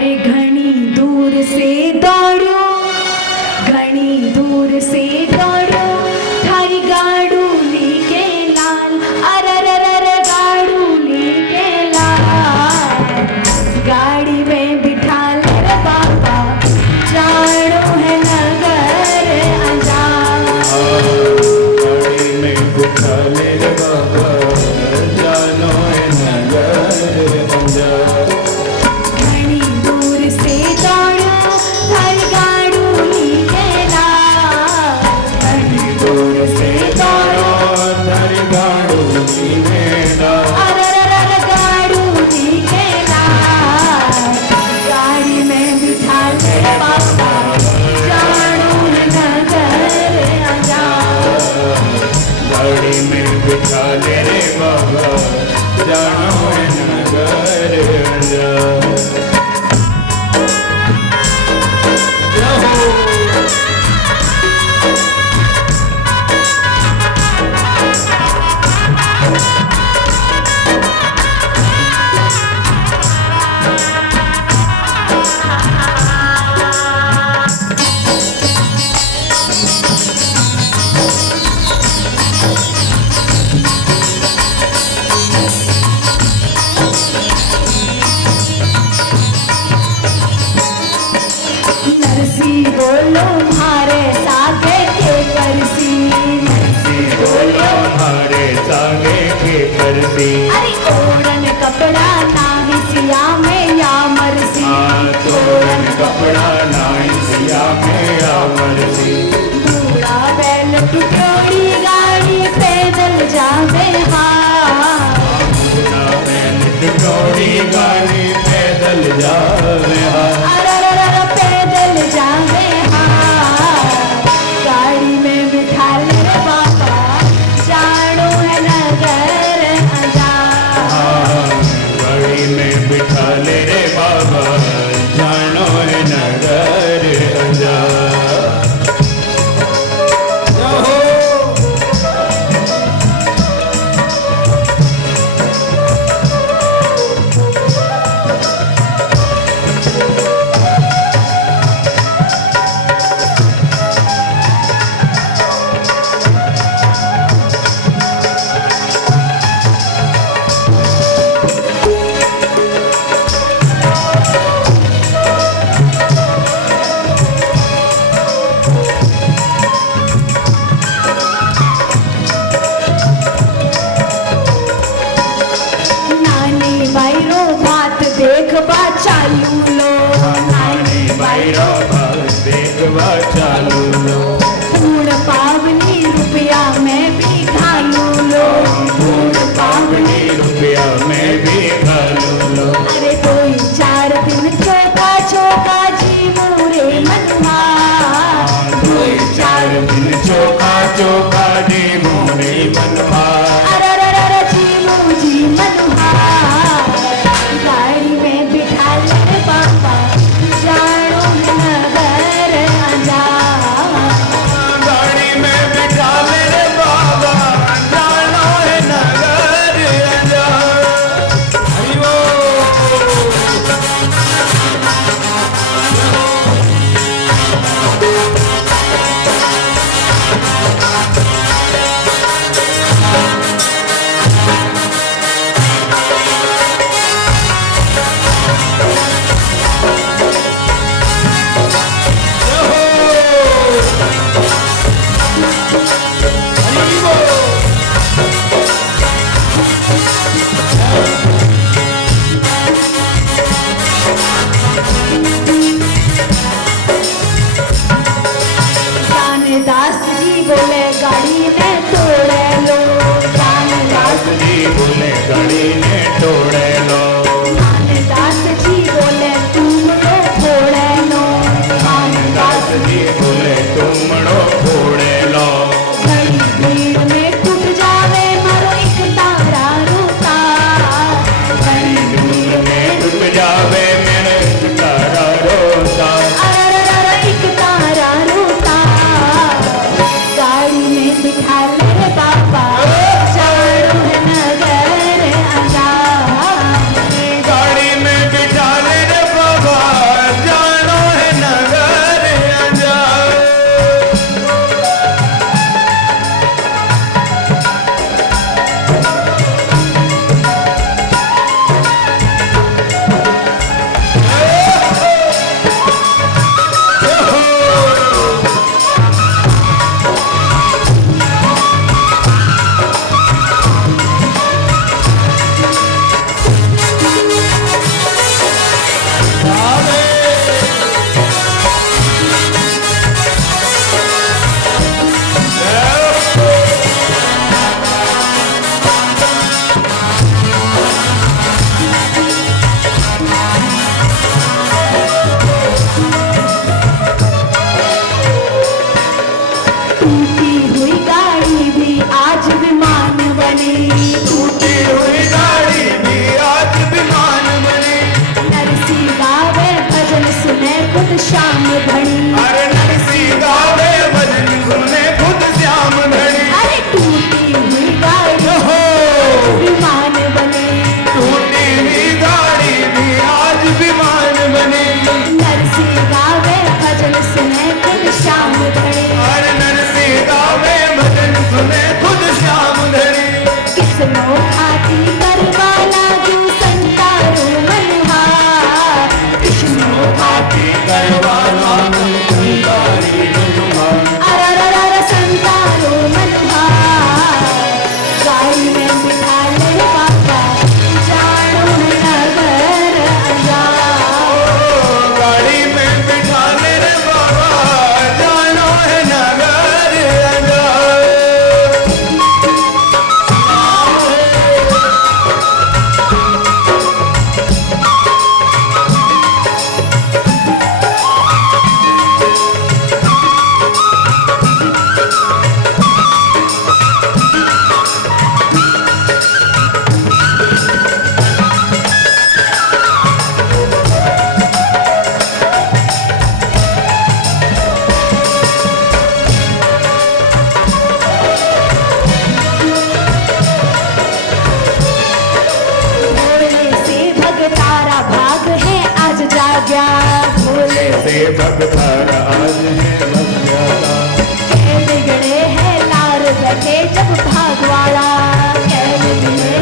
अरे घनी दूर से दौड़ो, घनी दूर से दौड़ो, थारी गाड़ू ली के लाल, अरररर गाड़ू ली के लाल। गाड़ी में बिठा ले रे बाबा, जानो है नगर अंजान। गाड़ी में बिठा ले रे बाबा, जानो है नगर अंजान। घनी दूर से दौड़ो, थारी गाड़ू ली के लाल। घनी दूर से दौड़ो, थारी गाड़ू ली के लाल। अरररर गाड़ू ली के लाल। गाड़ी में बिठा ले बाबा, जानो है नगर अंजान। गाड़ी में बिठा ले रे बाबा, जानो है नगर अंजान। नरसी बोलो मारे सागे के परसी, नरसी बोलो हमारे सागे के परसी। अरे ओढ़न कपड़ा नाही सिया में या मरसी। तोरण कपड़ा नाई सिया में या मरसी। बूढ़ा बैल टुकड़ी गाड़ी पैदल जावे हाथ। बूढ़ा बैल टुकड़ी गाड़ी पैदल जावे हाथ। अरररर पैदल जावे हाथ। गाड़ी में बिठा ले रे बाबा, जानो है नगर अंजान। गाड़ी में बिठा ले रे बाबा, जानो है नगर अंजान। नानी बाईरो बात देख बा चालू लो, नानी बैरो देखवा चालू लो। पूर्ण पावनी रुपया में भी घालू लो। पूर्ण पावनी रुपया में भी घालू लो। अरे कोई 4 दिन चौका चौका जी मोरे मनवा। कोई 4 दिन चौका चौका दी मोरे मनवा। अरररर जी मुझी मनवा। गाड़ी में बिठा ले बाबा, जानो है नगर अंजान। श्याम धनी। अरे नरसी गावे भजन सुने खुद श्याम धनी। अरे टूटी हुई गाड़ी हो विमान बने, टूटी हुई गाड़ी भी आज विमान बनी। नरसी गावे भजन सुने खुद श्याम धनी। अरे नरसी गावे भजन सुने खुद श्याम धनी। किसनो खाती करवाला जो संतारो मनहार, किसनो खाती करवाला संतारी मनहार। अरररर संतारो मनहार। गाड़ी में बिठा ले बाबा जानो नगर अजार। गाड़ी में बिठा ले रे बाबा जानो है नगर अजार। भोले से भगतारा भाग है आज जाग्या। भोले से भगतारा आज है भगवाला। के बिगड़े हैं लार बैठे जब भागवाड़ा। के बिगड़े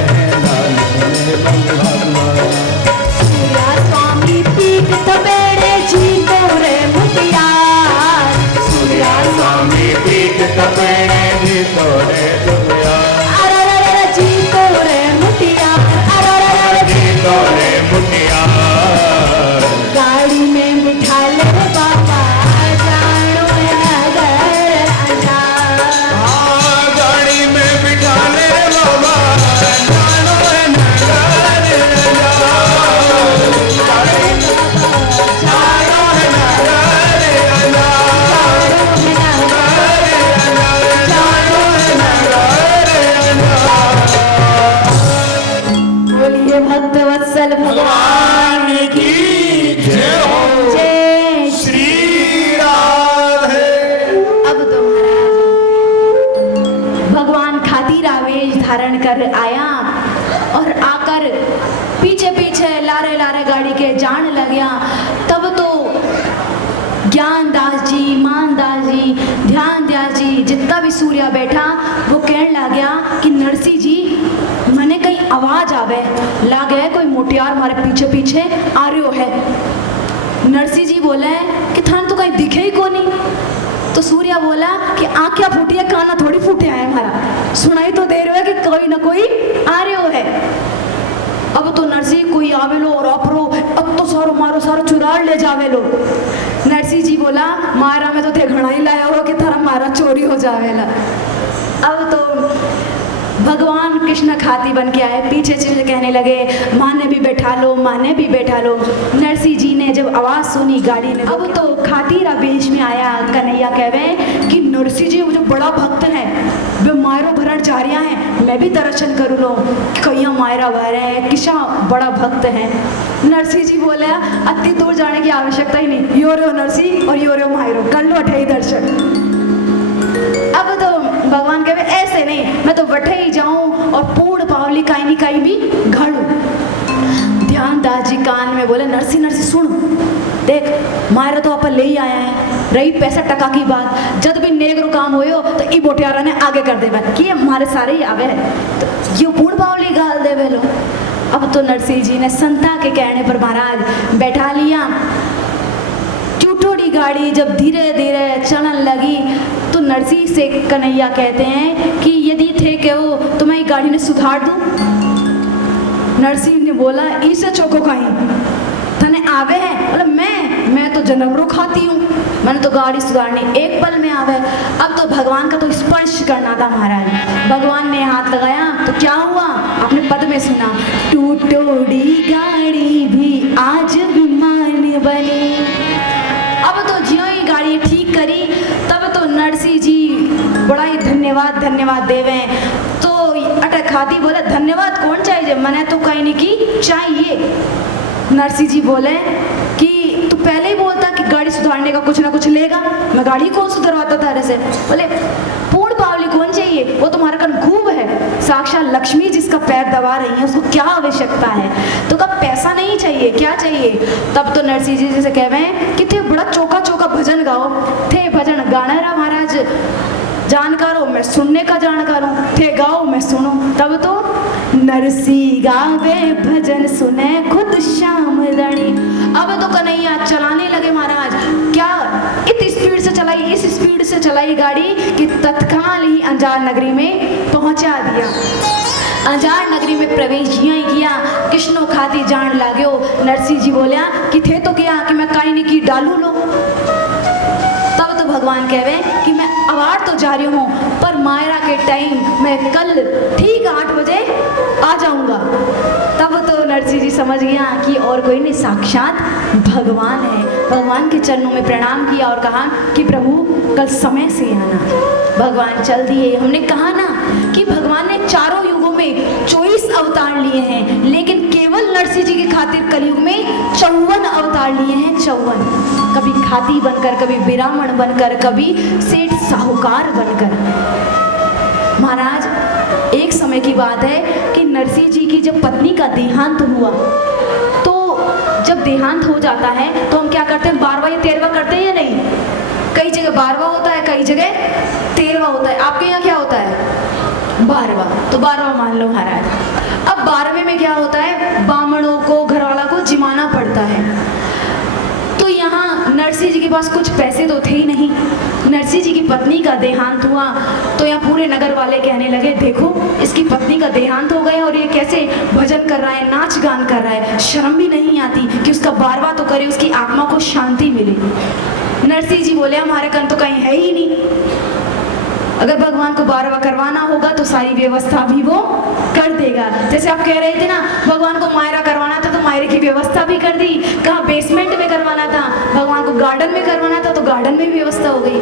सूर्या स्वामी पीठ तबेड़े जी तोरे मुटियार। सूर्या स्वामी पीठ कपेड़े जी तोरे दुनिया। अरररर जी तोरे मुटियार। अरररर जी तोरे मुटिया। गाड़ी में बिठा ले बाबा जानो नगर अजार। हाँ गाड़ी में बिठा ले रे बाबा जानो है नगर अजार। गाड़ी में जानो है नगर अजार। जानो है नगर अजार। बोलिए भक्त वत्सल भगवान भगवान की जय हो। जय। श्री राधे। अब तो भगवान खातिर आवेश धारण कर आया और आकर पीछे पीछे लारे लारे गाड़ी के जान लग गया। तब तो ज्ञान दास जी, मान दास जी, ध्यान दास जी, जितना भी सूर्या बैठा वो कहने लग गया कि नरसी जी मने कहीं आवाज आवे लागे कोई मोटियार हमारे पीछे पीछे आ रही है। नरसी जी बोले कि थान तो कहीं दिखे ही को नहीं। तो सूर्या बोला कि आँखें फूटी है काना थोड़ी फूटे है हमारा, सुनाई तो दे रहे हो कि कोई ना कोई आ रहे है। अब तो नरसी कोई आवेलो और अपरो अब तो सारो मारो सारो चुराड़ ले जावेलो। नरसी जी बोला मारा में तो थे घड़ा ही लाया हो कि थारा मारा चोरी हो जावेला। अब तो भगवान कृष्ण खाती बन के आए, पीछे से कहने लगे माने भी बैठा लो, माने भी बैठा लो। नरसी जी ने जब आवाज सुनी गाड़ी ने, अब तो खातिर आवेश में आया। कन्हैया कहवे कि नरसी जी मुझे बड़ा भक्त है, वे मायरो भरण जा रहा है, मैं भी दर्शन करू लो। कैया मायरा भर है, किसा बड़ा भक्त है। नरसी जी बोले अति दूर जाने की आवश्यकता ही नहीं, यो रो नरसी और यो रो मायरो, कर लो अठे ही दर्शन। अब तो भगवान कहे ऐसे नहीं, मैं तो बठे ही जाऊं और पूर्ण पावली काई नहीं काई भी घड़ू। ध्यान दास जी कान में बोले नरसी नरसी सुन देख मायरा तो अपन ले ही आया है, रही पैसा टका की बात, जब भी नेगरो काम होयो तो ई बोटियारा ने आगे कर देवे कि हमारे सारे ही आवे है तो ये पूर्ण पावली गाल देवे लो। अब तो नरसी जी ने संता के कहने पर महाराज बैठा लिया। चूटोड़ी गाड़ी जब धीरे धीरे चलन लगी तो नरसी से कन्हैया कहते हैं कि यदि थे के हो तो मैं गाड़ी ने सुधार दूं। नरसी ने बोला इसे चौको कहीं तने आवे है, बोला मैं तो जनमरो खाती हूँ, मैंने तो गाड़ी सुधारनी एक पल में आवे। अब तो भगवान का तो स्पर्श करना था महाराज। भगवान ने हाथ लगाया तो क्या हुआ आपने पद में सुना, टूटोड़ी गाड़ी भी आज विमान बनी। अब तो ज्यों ही गाड़ी ठीक करी तब तो नरसी जी बड़ा ही धन्यवाद देवे। तो अटक खाती बोले धन्यवाद कौन चाहिए, मैंने तो कहीं नहीं की चाहिए। नरसी जी बोले कि तू पहले ही बोलता कि गाड़ी सुधारने का कुछ ना कुछ लेगा, मैं गाड़ी कौन सुधरवाता था से। बोले पूर्ण पावली कौन चाहिए, वो तुम्हारा कन खूब है, साक्षात लक्ष्मी जिसका पैर दबा रही है, उसको क्या आवश्यकता है। तो कब पैसा नहीं चाहिए, क्या चाहिए। तब तो नरसिंह जी जैसे कह रहे हैं कि थे बड़ा चौका चौका भजन गाओ, थे भजन गाना रहा महाराज, जानकार हो मैं सुनने का जानकार हूँ, थे गाओ मैं सुनो। तब तो नरसिंह गावे भजन सुने खुद श्याम धनी। अब तो कन्हैया चलाने लगे महाराज, क्या इतनी स्पीड से चलाई, इस स्पीड से चलाई गाड़ी कि तत्काल ही अंजार नगरी में पहुंचा दिया। अंजार नगरी में प्रवेश जिया ही किया, कृष्णो खाती जान लाग्यो। नरसिंह जी बोलिया कि थे तो क्या कि मैं काई नहीं की डालू लो। तब तो भगवान कह रहे कि मैं अवार तो जा रही हूँ, पर मायरा के टाइम मैं कल ठीक 8 बजे आ जाऊंगा। तब तो नरसिंह जी समझ गया कि और कोई नहीं, साक्षात भगवान है। भगवान के चरणों में प्रणाम किया और कहा कि प्रभु कल समय से आना। भगवान चल दिए। हमने कहा ना कि भगवान ने चारों युगों में 24 अवतार लिए हैं, लेकिन केवल नरसिंह जी की खातिर कलयुग में 54 अवतार लिए हैं। 54, कभी खाती बनकर, कभी ब्राह्मण बनकर, कभी सेठ साहूकार बनकर। महाराज एक समय की बात है कि नरसिंह जी की जब पत्नी का देहांत हुआ, तो जब देहांत हो जाता है तो हम क्या करते हैं, 12वां या 13वां करते हैं या नहीं। कई जगह 12वां होता है, कई जगह 13वां होता है। आपके यहाँ क्या होता है, 12वां, तो 12वां मान लो महाराज। अब 12वें में क्या होता है, बामणों को, घरवाला को जिमाना पड़ता है। तो यहाँ नरसिंह जी के पास कुछ पैसे तो थे ही नहीं। नरसिंह जी की पत्नी का देहांत हुआ तो यहाँ पूरे नगर वाले कहने लगे, देखो इसकी पत्नी का देहांत हो गया और ये कैसे भजन कर रहा है, नाच गान कर रहा है, शर्म भी नहीं आती कि उसका 12वां तो करे, उसकी आत्मा को शांति मिले। नरसिंह जी बोले हमारे कन तो कहीं है ही नहीं, अगर भगवान को 12वां करवाना होगा तो सारी व्यवस्था भी वो कर देगा। जैसे आप कह रहे थे ना, भगवान को मायरा करवाना था तो मायरे की व्यवस्था भी कर दी। कहाँ बेसमेंट में करवाना था, भगवान को गार्डन में करवाना था तो गार्डन में भी व्यवस्था हो गई।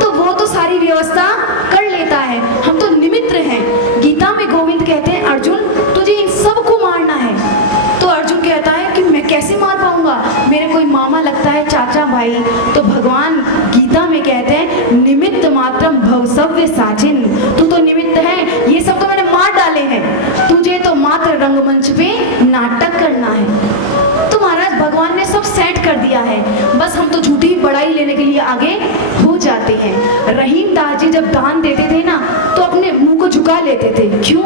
तो वो तो सारी व्यवस्था कर लेता है, हम तो निमित्त हैं। गीता में गोविंद कहते हैं अर्जुन तुझे इन सबको मारना है। तो अर्जुन कहता है कि मैं कैसे मार पाऊंगा, मेरे कोई मामा लगता है, चाचा भाई। तो भगवान गीता में कहते हैं निमित्त मात्रम भवसव्य साचिन, तू तो निमित्त है, ये सब तो मैंने मार डाले हैं, तुझे तो मात्र रंगमंच पे नाटक करना है। तो महाराज भगवान ने सब सेट कर दिया है, बस हम तो झूठी बड़ाई लेने के लिए आगे हो जाते हैं। रहीम दास जी जब दान देते थे ना तो अपने मुंह को झुका लेते थे। क्यों?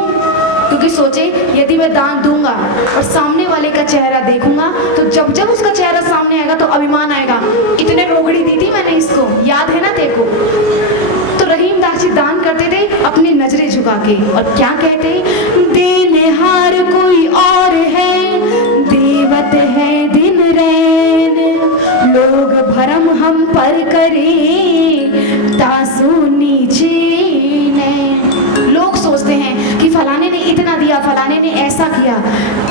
क्योंकि सोचे यदि मैं दान दूंगा और सामने वाले का चेहरा देखूंगा तो जब जब उसका चेहरा सामने आएगा तो अभिमान आएगा, इतने रोकड़ी दी थी मैंने इसको, याद है ना देखो। तो रहीम दास जी दान करते थे अपनी नजरें झुका के, और क्या कहते, देनहार कोई और है, देवत है दिन रैन, लोग भरम हम पर करे, तासु नीचे ने। लोग सोचते हैं कि फलाने ने इतना दिया, फलाने ने ऐसा किया,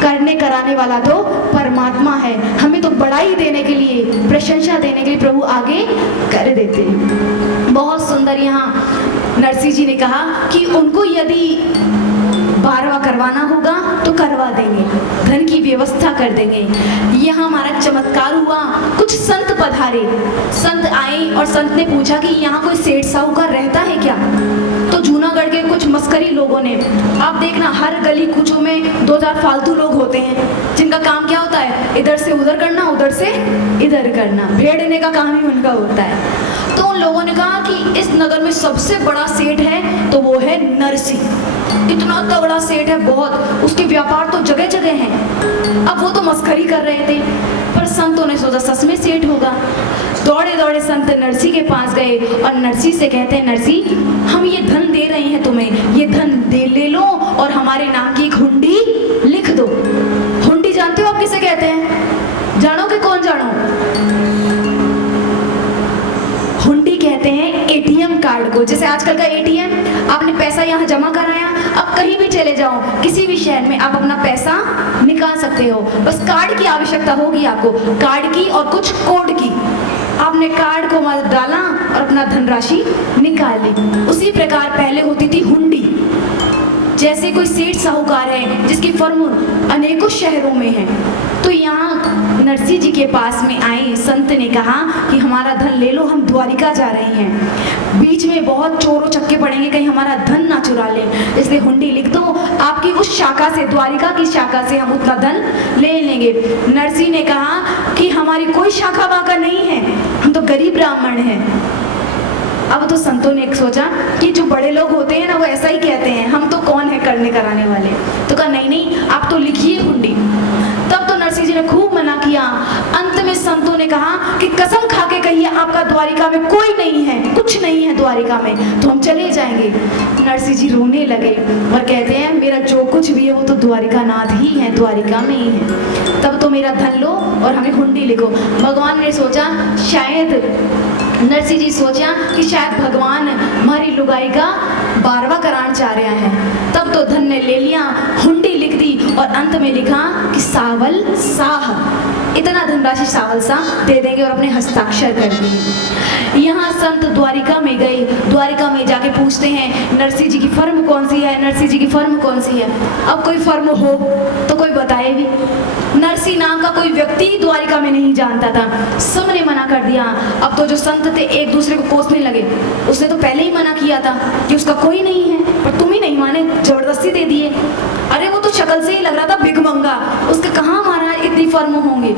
करने कराने वाला तो परमात्मा है, हमें तो बड़ाई देने के लिए, प्रशंसा देने के लिए प्रभु आगे कर देते हैं। बहुत सुंदर यहाँ नरसिंह जी ने कहा कि उनको यदि 12वां करवाना होगा तो करवा देंगे, धन की व्यवस्था कर देंगे। यहाँ हमारा चमत्कार हुआ, कुछ संत पधारे, संत आए और संत ने पूछा कि यहाँ कोई सेठ साहूकार रहता है क्या। तो जूनागढ़ के कुछ मस्करी लोगों ने, आप देखना हर गली कूचों में 2-4 फालतू लोग होते हैं जिनका काम क्या होता है, इधर से उधर करना, उधर से इधर करना, भेड़ने का काम ही उनका होता है। तो उन लोगों ने कहा कि इस नगर में सबसे बड़ा सेठ है तो वो है नरसिंह, इतना तगड़ा सेठ है बहुत, उसके व्यापार तो जगह जगह हैं। अब वो तो मस्करी कर रहे थे, पर संतों ने सोचा सच में सेठ होगा। दौड़े दौड़े संत नरसिंह के पास गए और नरसिंह से कहते हैं, नरसिंह हम ये धन दे रहे हैं तुम्हें, ये धन ले लो और हमारे नाम की एक हुंडी लिख दो। हुंडी जानते हो आप किसे कहते हैं, जानोगे कौन जानो? हुंडी कहते हैं एटीएम कार्ड को। जैसे आजकल का एटीएम, आपने पैसा यहाँ जमा कराया, अब कहीं भी चले जाओ, किसी भी शहर में आप अपना पैसा निकाल सकते हो, बस कार्ड की आवश्यकता होगी आपको, कार्ड की और कुछ कोड की। आपने कार्ड को मत डाला और अपना धनराशि निकाल ली। उसी प्रकार पहले होती थी हुंडी। जैसे कोई सेठ साहूकार है जिसकी फर्म अनेकों शहरों में है, तो यहाँ नरसिंह जी के पास में आए संत ने कहा कि हमारा धन ले लो, हम द्वारिका जा रहे हैं, बीच में बहुत चोरों चक्के पड़ेंगे, कहीं हमारा धन ना चुरा ले, इसलिए हुंडी लिख दो, आपकी उस शाखा से, द्वारिका की शाखा से हम उतना धन ले लेंगे। नरसिंह ने कहा कि हमारी कोई शाखा वाखा नहीं है, हम तो गरीब ब्राह्मण हैं। अब तो संतों ने एक सोचा कि जो बड़े लोग होते हैं ना वो ऐसा ही कहते हैं, हम तो कौन है करने कराने वाले, तो कहा नहीं नहीं आप तो लिखिए हुंडी। तब तो नरसिंह जी ने खूब मना किया। अंत में संतों ने कहा कि कसम खा के कहिए आपका द्वारिका में कोई नहीं है, कुछ नहीं है द्वारिका में, तो हम चले जाएंगे। नरसिंह जी रोने लगे और कहते हैं मेरा जो कुछ भी है वो तो द्वारिका नाथ ही है, द्वारिका में ही है, तब तो मेरा धन लो और हमें हुंडी लिखो। भगवान ने सोचा शायद, नरसिंह जी सोचा कि शायद भगवान हमारी लुगाई का 12वां करान चाह रहा है। तब तो धन ने ले लिया, हुंडी लिख दी और अंत में लिखा कि सावल साह, इतना धनराशि सावल साह दे देंगे और अपने हस्ताक्षर कर दिए। यहाँ संत द्वारिका में गए, द्वारिका में जाके पूछते हैं नरसिंह जी की फर्म कौन सी है, नरसिंह जी की फर्म कौन सी है। अब कोई फर्म हो तो कोई बताए भी, नरसिंह नाम का कोई व्यक्ति द्वारिका में नहीं जानता था, सबने मना कर दिया। अब तो जो संत थे एक दूसरे को कोसने लगे, उसने तो पहले ही मना किया था कि उसका कोई नहीं है, पर तुम ही नहीं माने, जबरदस्ती दे दिए। अरे वो तो शक्ल से ही लग रहा था भिखमंगा, उसके कहाँ महाराज इतनी फर्म होंगे।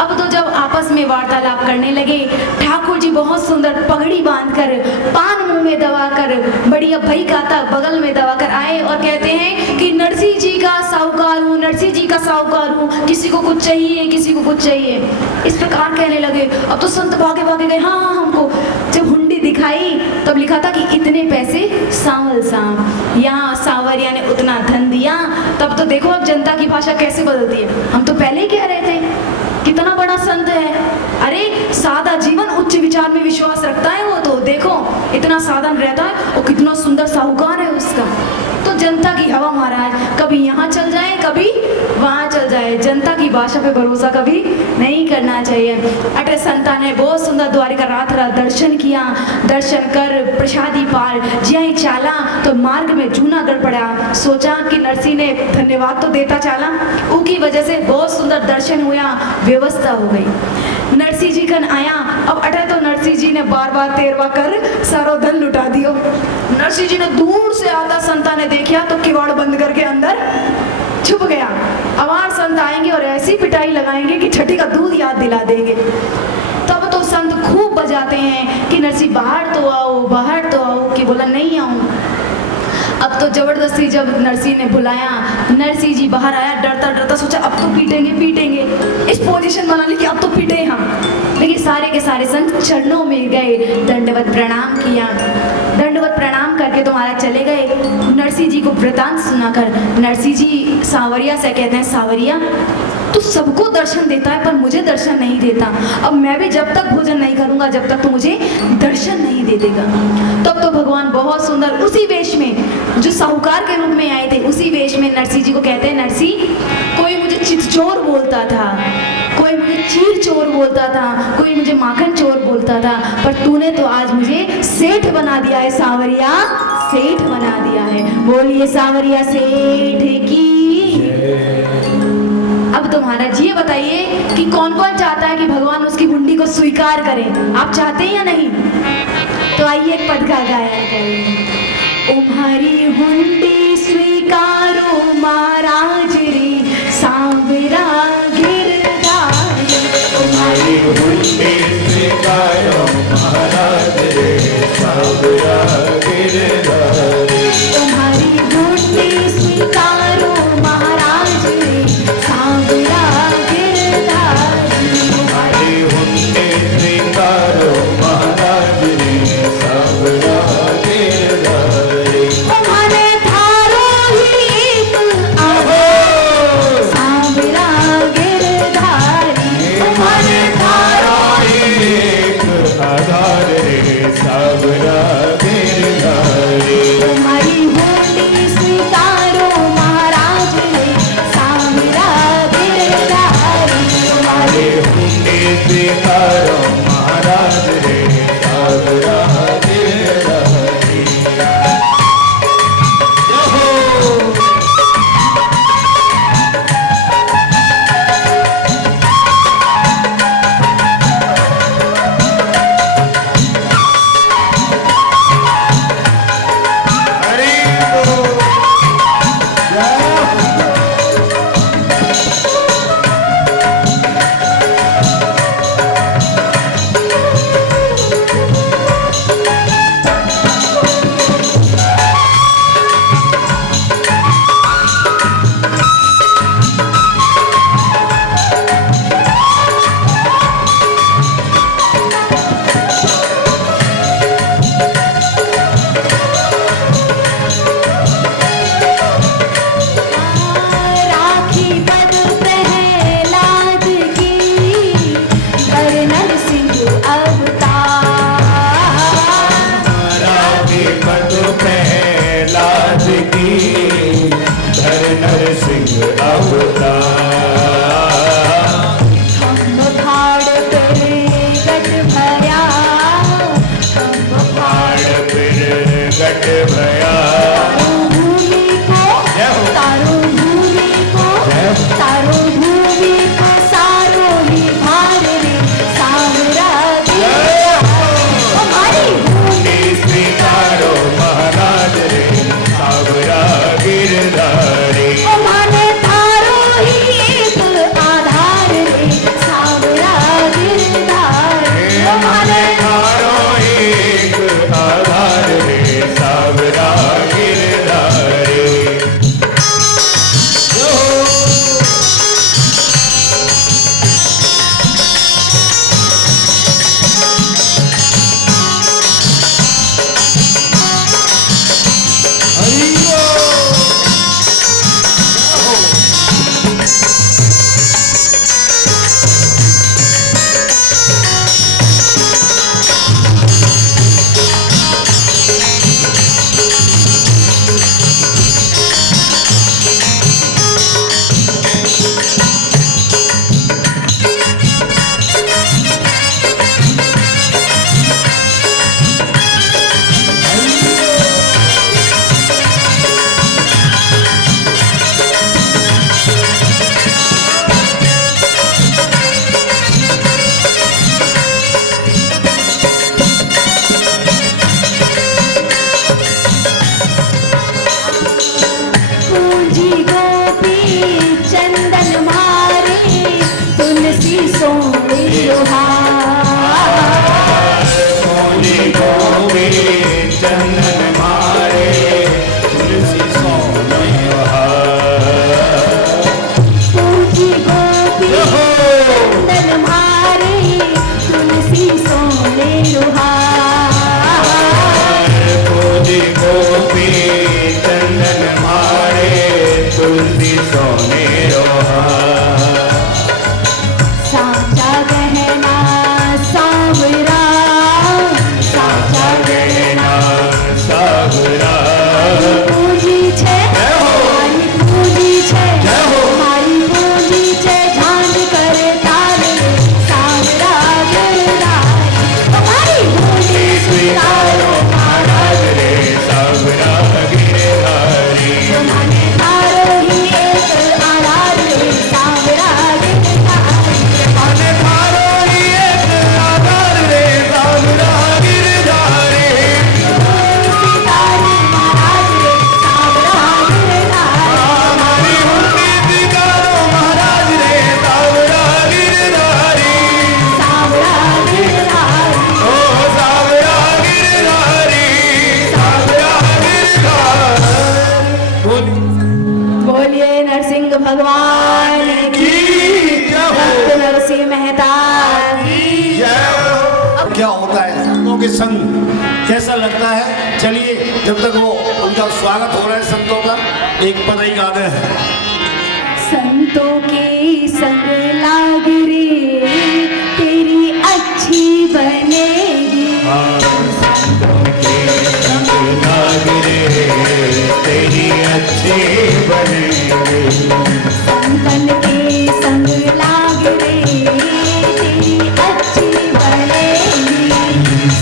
अब तो जब आपस में वार्तालाप करने लगे, ठाकुर जी बहुत सुंदर पगड़ी बांधकर, पान मुंह में दबाकर, बढ़िया भई गाता बगल में दबाकर आए और कहते हैं कि नरसिंह जी का साहूकार हूँ, नरसिंह जी का साहूकार हूँ, किसी को कुछ चाहिए, किसी को कुछ चाहिए, इस प्रकार कहने लगे। अब तो संत भागे भागे गए, हाँ हाँ हमको। जब हुंडी दिखाई तब लिखा था कि इतने पैसे सावल साम, यहाँ सावरिया ने उतना धन दिया। तब तो देखो अब जनता की भाषा कैसे बदलती है, हम तो पहले ही कह रहे थे कितना बड़ा संत है, अरे सादा जीवन उच्च विचार में विश्वास रखता है, वो तो देखो इतना साधन रहता है और कितना सुंदर साहूकार है उसका। तो जनता की हवा महाराज, कभी यहाँ चल जाए कभी वहाँ चल जाए, जनता की भाषा पे भरोसा कभी नहीं करना चाहिए। अटे संता ने बहुत सुंदर द्वारिका रात रात दर्शन किया, दर्शन कर प्रसादी पाल ज्याई चाला तो मार्ग में जूनागढ़ पड़ा। सोचा कि नरसिंह ने धन्यवाद तो देता चाला, उनकी वजह से बहुत सुंदर दर्शन हुआ, व्यवस्था हो गई। नरसिंह जी कन आया, अब अटे तो नरसिंह जी ने बार बार तेरवा कर सारो धन लुटा दियो। नरसिंह जी ने दूर से आता संता ने देखा तो किवाड़ बंद करके अंदर छुप गया। अवार संत आएंगे और ऐसी पिटाई लगाएंगे कि छठी का दूध याद दिला देंगे। तब तो संत खूब बजाते हैं कि नरसिंह बाहर तो आओ, बाहर तो आओ, कि बोला नहीं आऊं। अब तो जबरदस्ती जब नरसिंह ने बुलाया, नरसिंह जी बाहर आया, डरता डरता सोचा अब तो पीटेंगे पीटेंगे, इस पोजीशन बना ली कि अब तो पीटे हम। लेकिन सारे के सारे संत चरणों में गए, दंडवत प्रणाम किया, दंडवत प्रणाम करके तो महाराज चले गए। नरसिंह जी को वृतांत सुनाकर नरसिंह जी सावरिया से कहते हैं, सावरिया तू सबको दर्शन देता है पर मुझे दर्शन नहीं देता, अब मैं भी जब तक भोजन नहीं करूंगा जब तक तू मुझे दर्शन नहीं दे देगा। तब तो भगवान बहुत सुंदर उसी वेश में जो साहूकार के रूप में आए थे, उसी वेश में नरसिंह जी को कहते हैं, नरसिंह कोई मुझे चितचोर बोलता था, कोई मुझे चीर चोर बोलता था, कोई मुझे माखन चोर बोलता था, पर तूने तो आज मुझे सेठ बना दिया है सावरिया, सेठ बना दिया है। बोलिए सावरिया सेठ की। अब तो महाराज ये बताइए कि कौन कौन चाहता है कि भगवान उसकी हुंडी को स्वीकार करें, आप चाहते हैं या नहीं? तो आइए एक पद का गायन करें। तुम्हारी हुंडी स्वीकारो महाराज रे सांवरा गिरधारी, तुम्हारी हुंडी स्वीकारो महाराज रे सांवरा गिरधारी, तुम्हारी हुंडी स्वीकारो महाराज रे सांवरा गिरधारी, तुम्हारी हुंडी स्वीकारो महाराज रे सांवरा गिरधारी, तुम्हारे थारो ही एक आधार सांवरा गिरधारी, तुम्हारे थारो ही एक आधार रे सांवरा गिरधारी, तुम्हारी हुंडी स्वीकारो महाराज रे सांवरा गिरधारी, तुम्हारी हुंडी स्वीकारो महाराज रे सांवरा गिरधारी। लोहार पूजी गोपी चंदन मारे तुलसी सोने हार पूजी गोपी चंदन मारे तुलसी सोने लोहार पूजी गोपी चंदन मारे तुलसी सोने हार साचा गहना सांवरा साचा गहना सावरा पूजी छे मारी पूजी छे मारी पूजी छे झांझ करे तारे सांवरा गरदारी तुम्हारी पूजी स्वीकारो महाराज रे सावरा गिरधारी तुम्हारे तारो ही एक आधार रे सांवरा गरदारी અને મારો એક આધાર રે સાવરા ગિરધારી स्वीकारो महाराज रे सांवरा गरदारी મારી હુંડી સ્વીકારો મહારાજ રે સાવરા ગિરધારી सांवरा गरदारी ઓ સાવરા ગિરધારી સાવરા ગિરધારી बोलिए नरसिंह भगवान की भक्त नरसिंह मेहता की अब क्या होता है संतों के संग कैसा लगता है। चलिए जब तक वो उनका स्वागत हो रहा है संतों का एक पद ही गाते हैं। संतों के संग लाग रे तेरी अच्छी बनेगी संग लाग रे तेरी अच्छी बनेगी संतन के संग लाग रे तेरी अच्छी बनेगी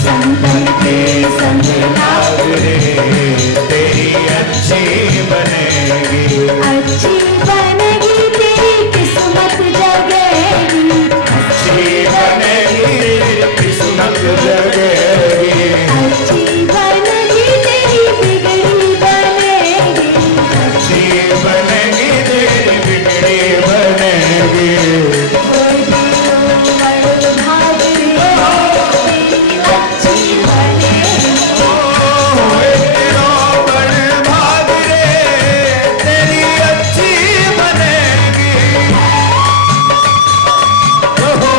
संतन के संग लाग रे तेरी अच्छी बनेगी अच्छी बनेगी तेरी किस्मत जगेगी अच्छी बनेगी किस्मत जगेगी अच्छी बनेगी तेरी बिगड़ी बनेगी अच्छी बनेगी तेरी बिगड़ी बनेगी कोई दियो बड़ भाग रे तेरी अच्छी बनेगी ओए तेरो बड़ भाग रे तेरी अच्छी बनेगी ओहो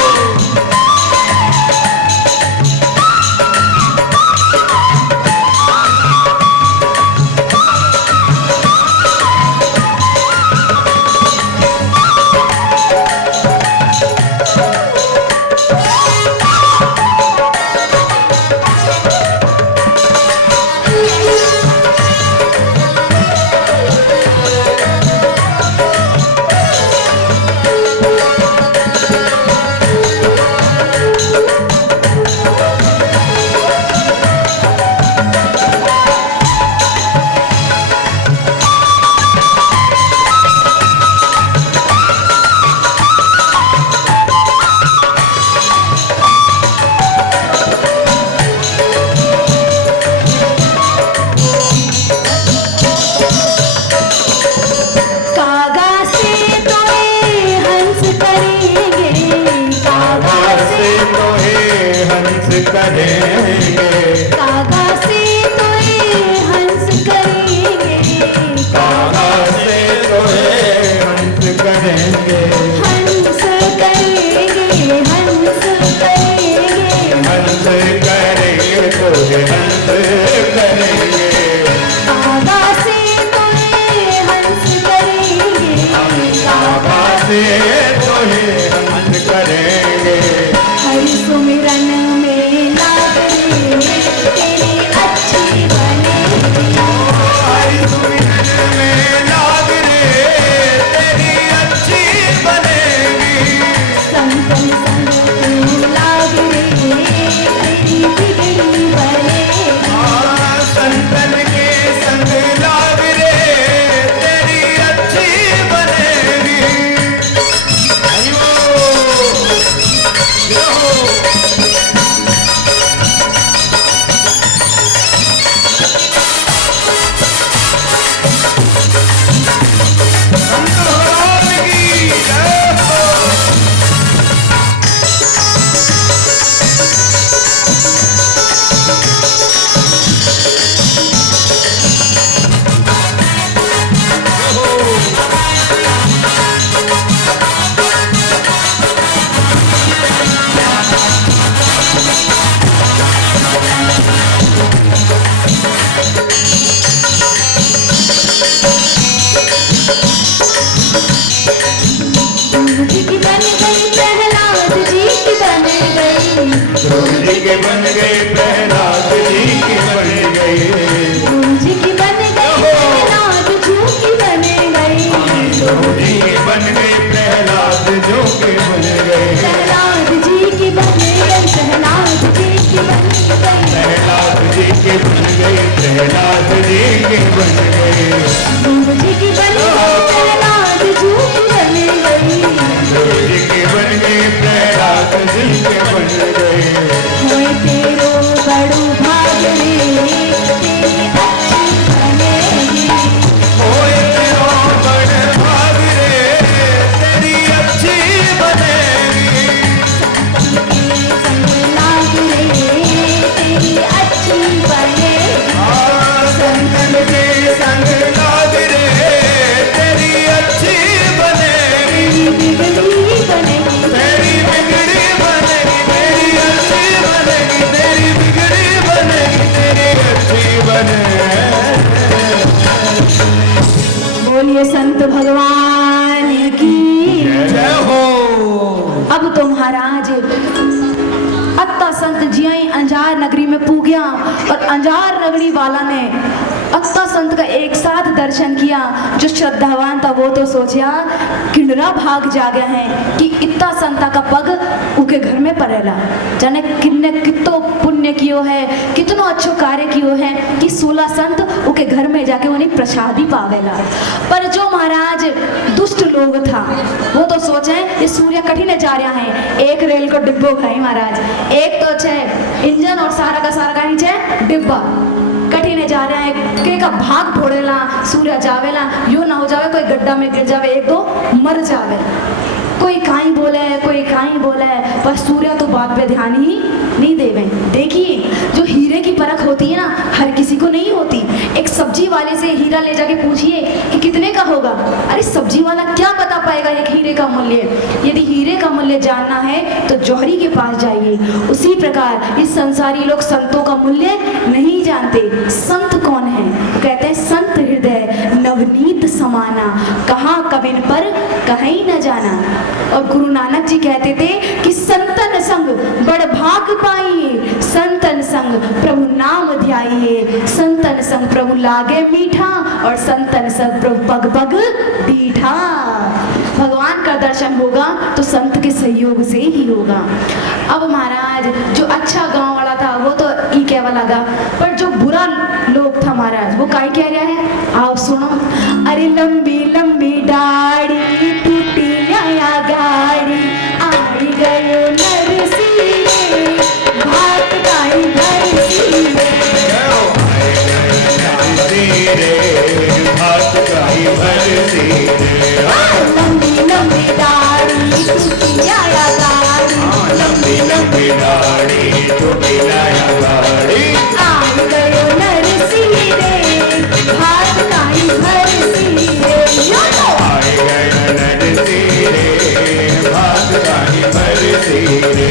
कागा से तोए हंस करेंगे कागा से हंस करेंगे कागा से तोए हंस करेंगे कागा से तोहे हंस करेंगे हंस करेंगे हंस करेंगे हंस करेंगे तोहे हंस करेंगे कागा से तोए हंस करेंगे कागा से तोहे हंस करेंगे हरि सुमिरन में लाग रे तेरी अच्छी बनेगी हरि सुमिरन में लाग रे तेरी अच्छी बनेगी संतन संग तू लाग रे तेरी बिगड़ी बनेगी संतन के संग लाग रे तेरी अच्छी बनेगी हरि बोल। जय हो। ध्रुव जी के बन गए प्रहलाद जी के बन गए ध्रुव जी की बन गई प्रहलाद जी की बन गई ध्रुव जी के बन गए प्रहलाद जो के बन गए प्रहलाद जी की बन गई प्रहलाद जी की बन गई प्रहलाद जी के बन गए प्रहलाद जी के बन गए ध्रुव जी की बन गई प्रहलाद जी की बन गई ध्रुव जी के बन गए प्रहलाद जी के बन गए होए तेरो बड़ो भाग रे तेरी अच्छी बनेगी ओए तेरो बड़ भाग रे तेरी अच्छी बनेगी संग लाग रे तेरी अच्छी बनेगी संतन के संग लाग रे तेरी अच्छी बनेगी बिगड़ी बनेगी तेरी बिगड़ी बनेगी तेरी अच्छी बनेगी तेरी बिगड़ी बनेगी तेरी अच्छी बनेगी बोलिए संत भगवान की जय हो अब तो महाराज अत्ता संत जियाई अंजार नगरी में पूग्या और अंजार नगरी वाला ने अत्ता संत का एक साथ दर्शन किया। जो श्रद्धावान था वो तो सोचा किंडरा भाग जा गया है कि इतना संता का पग उनके घर में पड़ेला जाने किन्ने कितो पुण्य कियो है कितनो अच्छो कार्य कियो है कि 16 संत उनके घर में जाके उन्हें प्रसादी पावेला। पर जो महाराज दुष्ट लोग था वो तो सोचे ये सूर्य कठिन जा रहा है एक रेल को डिब्बो भाई महाराज एक तो छे इंजन और सारा का नीचे डिब्बा कठिन जा रहा है के का भाग फोड़ेला सूर्य जावेला यो ना हो जावे कोई गड्ढा में गिर जावे एक दो मर जावे कोई काई बोले पर सूर्य तो बात पे ध्यान ही नहीं देवे। देखिए जो हीरे की परख होती है ना हर किसी को नहीं होती। एक सब्जी वाले से हीरा ले जाके पूछिए कि कितने का होगा, अरे सब्जी वाला क्या बता पाएगा एक हीरे का मूल्य। यदि हीरे का मूल्य जानना है तो जौहरी के पास जाइए। उसी प्रकार इस संसारी लोग संतों का मूल्य नहीं जानते। संत कौन है? कहते हैं संत हृदय नवनीत समाना, कहाँ कबिन पर कहीं न जाना। और गुरु नानक जी कहते थे कि संतन संग बड़ भाग पाइए, संतन संग प्रभु नाम ध्याइए, संतन संग प्रभु लागे मीठा और संतन संग प्रभु पग पग दीठा। भगवान का दर्शन होगा तो संत के सहयोग से ही होगा। अब महाराज जो अच्छा गांव वाला था वो तो ई कहवा लगा, पर जो बुरा लोग था महाराज वो काई कह रहा है, आओ सुनो। अरे लंबी लंबी दाढ़ी टूटी नया गाड़ी, आई गयो नरसी भात गाई भरसी भात गाई भरसी लंबी लंबी दाढ़ी टूटी नया गाड़ी, लंबी लंबी दाढ़ी टूटी नया गाड़ी, आई गयो नरसी रे भात गाई भरसी रे। आए गए नरसी रे भात गाई भरसी रे।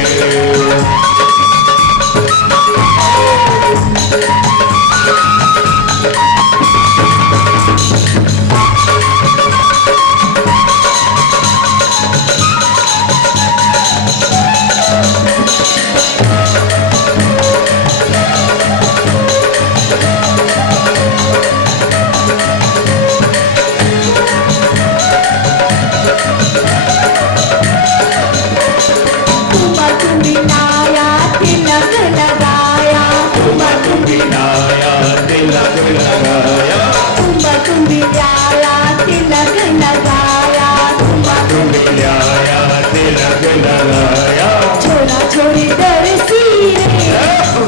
छोरी दरसी रे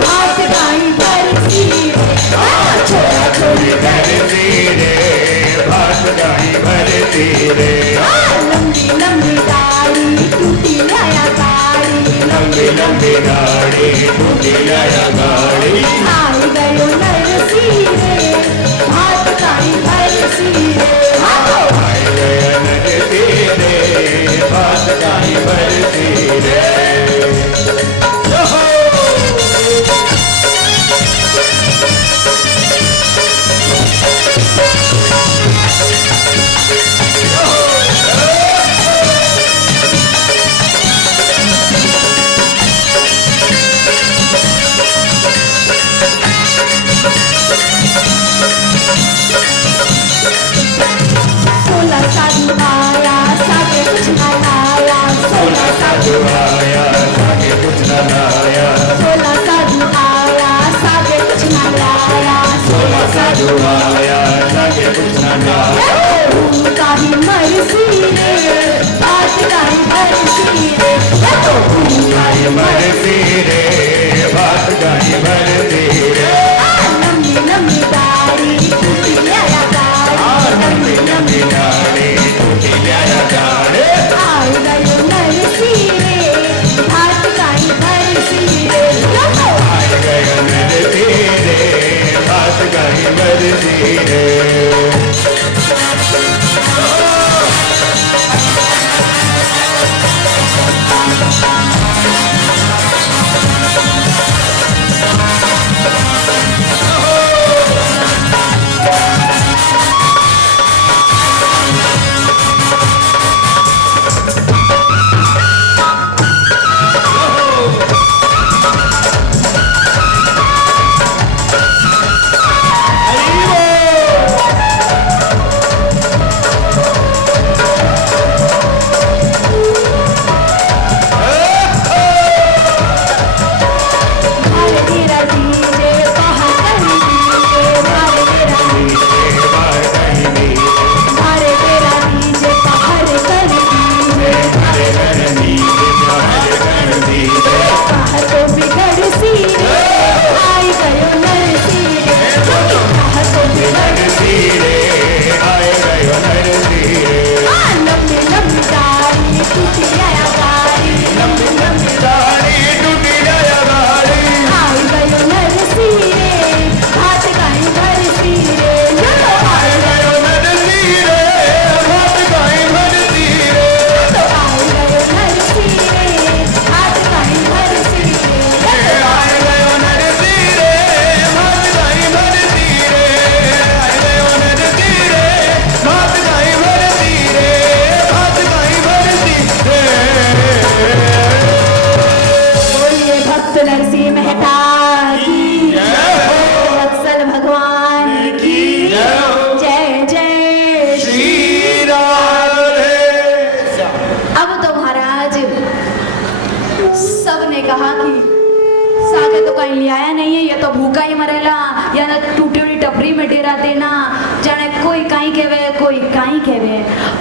भात गाई भरसी रे, छोरा छोरी भरसी रे भात गाई भरसी रे। लंबी लंबी दाढ़ी टूटी नया गाड़ी, लंबी लंबी दाढ़ी टूटी नया गाड़ी, आई गयो नरसी रे भात गाई भरसी रे। आए गए नरसी रे भात गाई भरसी रे। गाय भरती रे भात गाय भरती रे लंबी लंबी दाढ़ी टूटी ल्याया गाड़ी लंबी लंबी दाढ़ी टूटी ल्याया गाड़ी आय गयो नरसी रे भात गाय भरती रे आय गयो नरसी रे भात गाय भरती रे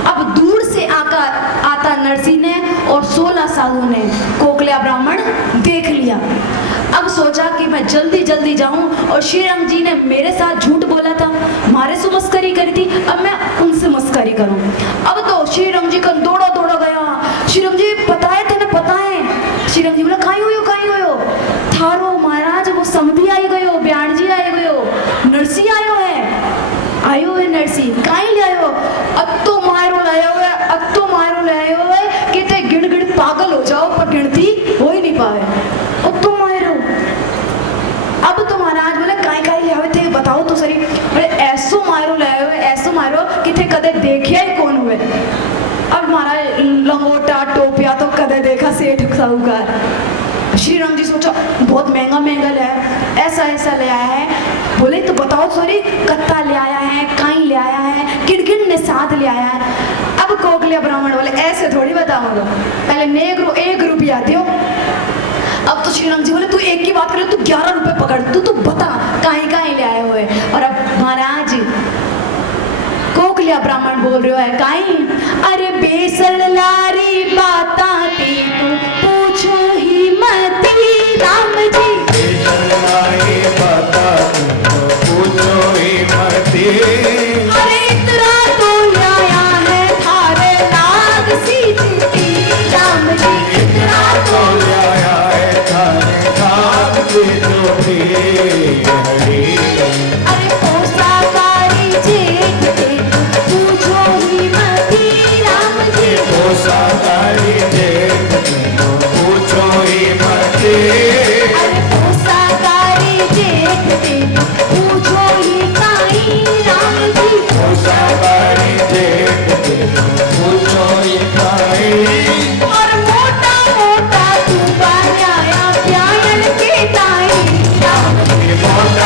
अब दूर से आकर आता नरसी ने और 16 साधु ने कोकलिया ब्राह्मण देख लिया। अब सोचा कि मैं जल्दी जल्दी जाऊं और श्री राम जी ने मेरे साथ झूठ बोला था, हमारे से मस्करी करी थी, अब मैं उनसे मस्करी करूं। अब तो श्री राम जी का दौड़ा दौड़ा गया। श्री राम जी बताए थे ना, पता है। श्री राम जी बोला काई हो थारो महाराज वो समधी आई गयो, ब्याण जी आए गयो, नरसी आयो है नरसी काई ले आयो, अत्तो मारो लायो है, अत्तो मारो लायो है कि ते गिण गिण पागल हो जाओ पर गिनती हो ही नहीं पाए, अत्तो मारो। अब तो महाराज बोले काई काई ले आवे थे बताओ तो सही। बोले ऐसो मारो लायो है, ऐसो मारो कि थे कदे देखिया ही कौन हुए। अब महाराज लंगोटा टोपिया तो कदे देखा सेठ साहूकार। श्री राम जी सोचा बहुत महंगा महंगा ले आया, ऐसा ऐसा ले आया है। बोले तो बताओ सॉरी कत्ता ले आया है, काई ले आया है, किड़किड़ ने साथ ले आया है। अब कोकलिया ब्राह्मण बोले ऐसे थोड़ी बताऊंगा, पहले नेग्रो 1 रुपया दो। अब तो श्री राम जी बोले तू एक की बात करे, तू 11 रुपए पकड़, तू बता काई काई ले आए हुए। और अब महाराज कोकलिया ब्राह्मण बोल रहे है काई, अरे बेसन लारी बाता ती तू पूछो ही मती राम जी, बेसन लारी बाता तू पूछो ही मती, अरे इतना तो आया है थारे लाग सी चिट्ठी राम जी, इतना तो आया है थारे लाग सी चिट्ठी। अरे पोसाकारी जेठ ते पूछो ही मती राम जी, पोसाकारी जेठ पूछो ही मती, अरे पोसाकारी जेठ ते पूछो ही काई राम जी, पोसाकारी जेठ पूछो ही काई, और मोटा मोटा तू बनाया प्यायल के ताई राम जी, मोटा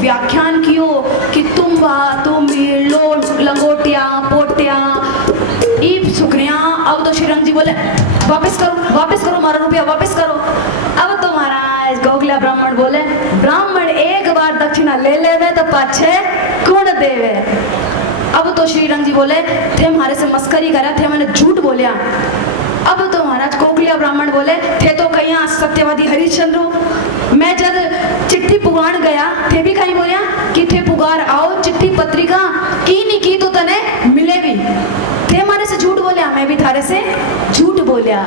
व्याख्यान कियो कि तुम लो लंगोटिया पोटिया ई सुखनिया। अब तो श्रीरंग जी बोले वापस करो हमारा रुपया वापस करो। अब तो महाराज गोखला ब्राह्मण बोले ब्राह्मण एक बार दक्षिणा ले लेवे तो पाछे कौन देवे। अब तो श्रीरंग जी बोले थे हमारे से मस्करी करा थे, मैंने झूठ बोलिया। अब तो महाराज कोकलिया ब्राह्मण बोले थे तो कहीं सत्यवादी हरिश्चंद्र। मैं जब चिट्ठी पुगान गया थे भी कहीं बोलिया कि थे पुगार आओ चिट्ठी पत्रिका की नहीं की तो तने मिलेगी। थे हमारे से झूठ बोलिया, मैं भी थारे से झूठ बोलिया।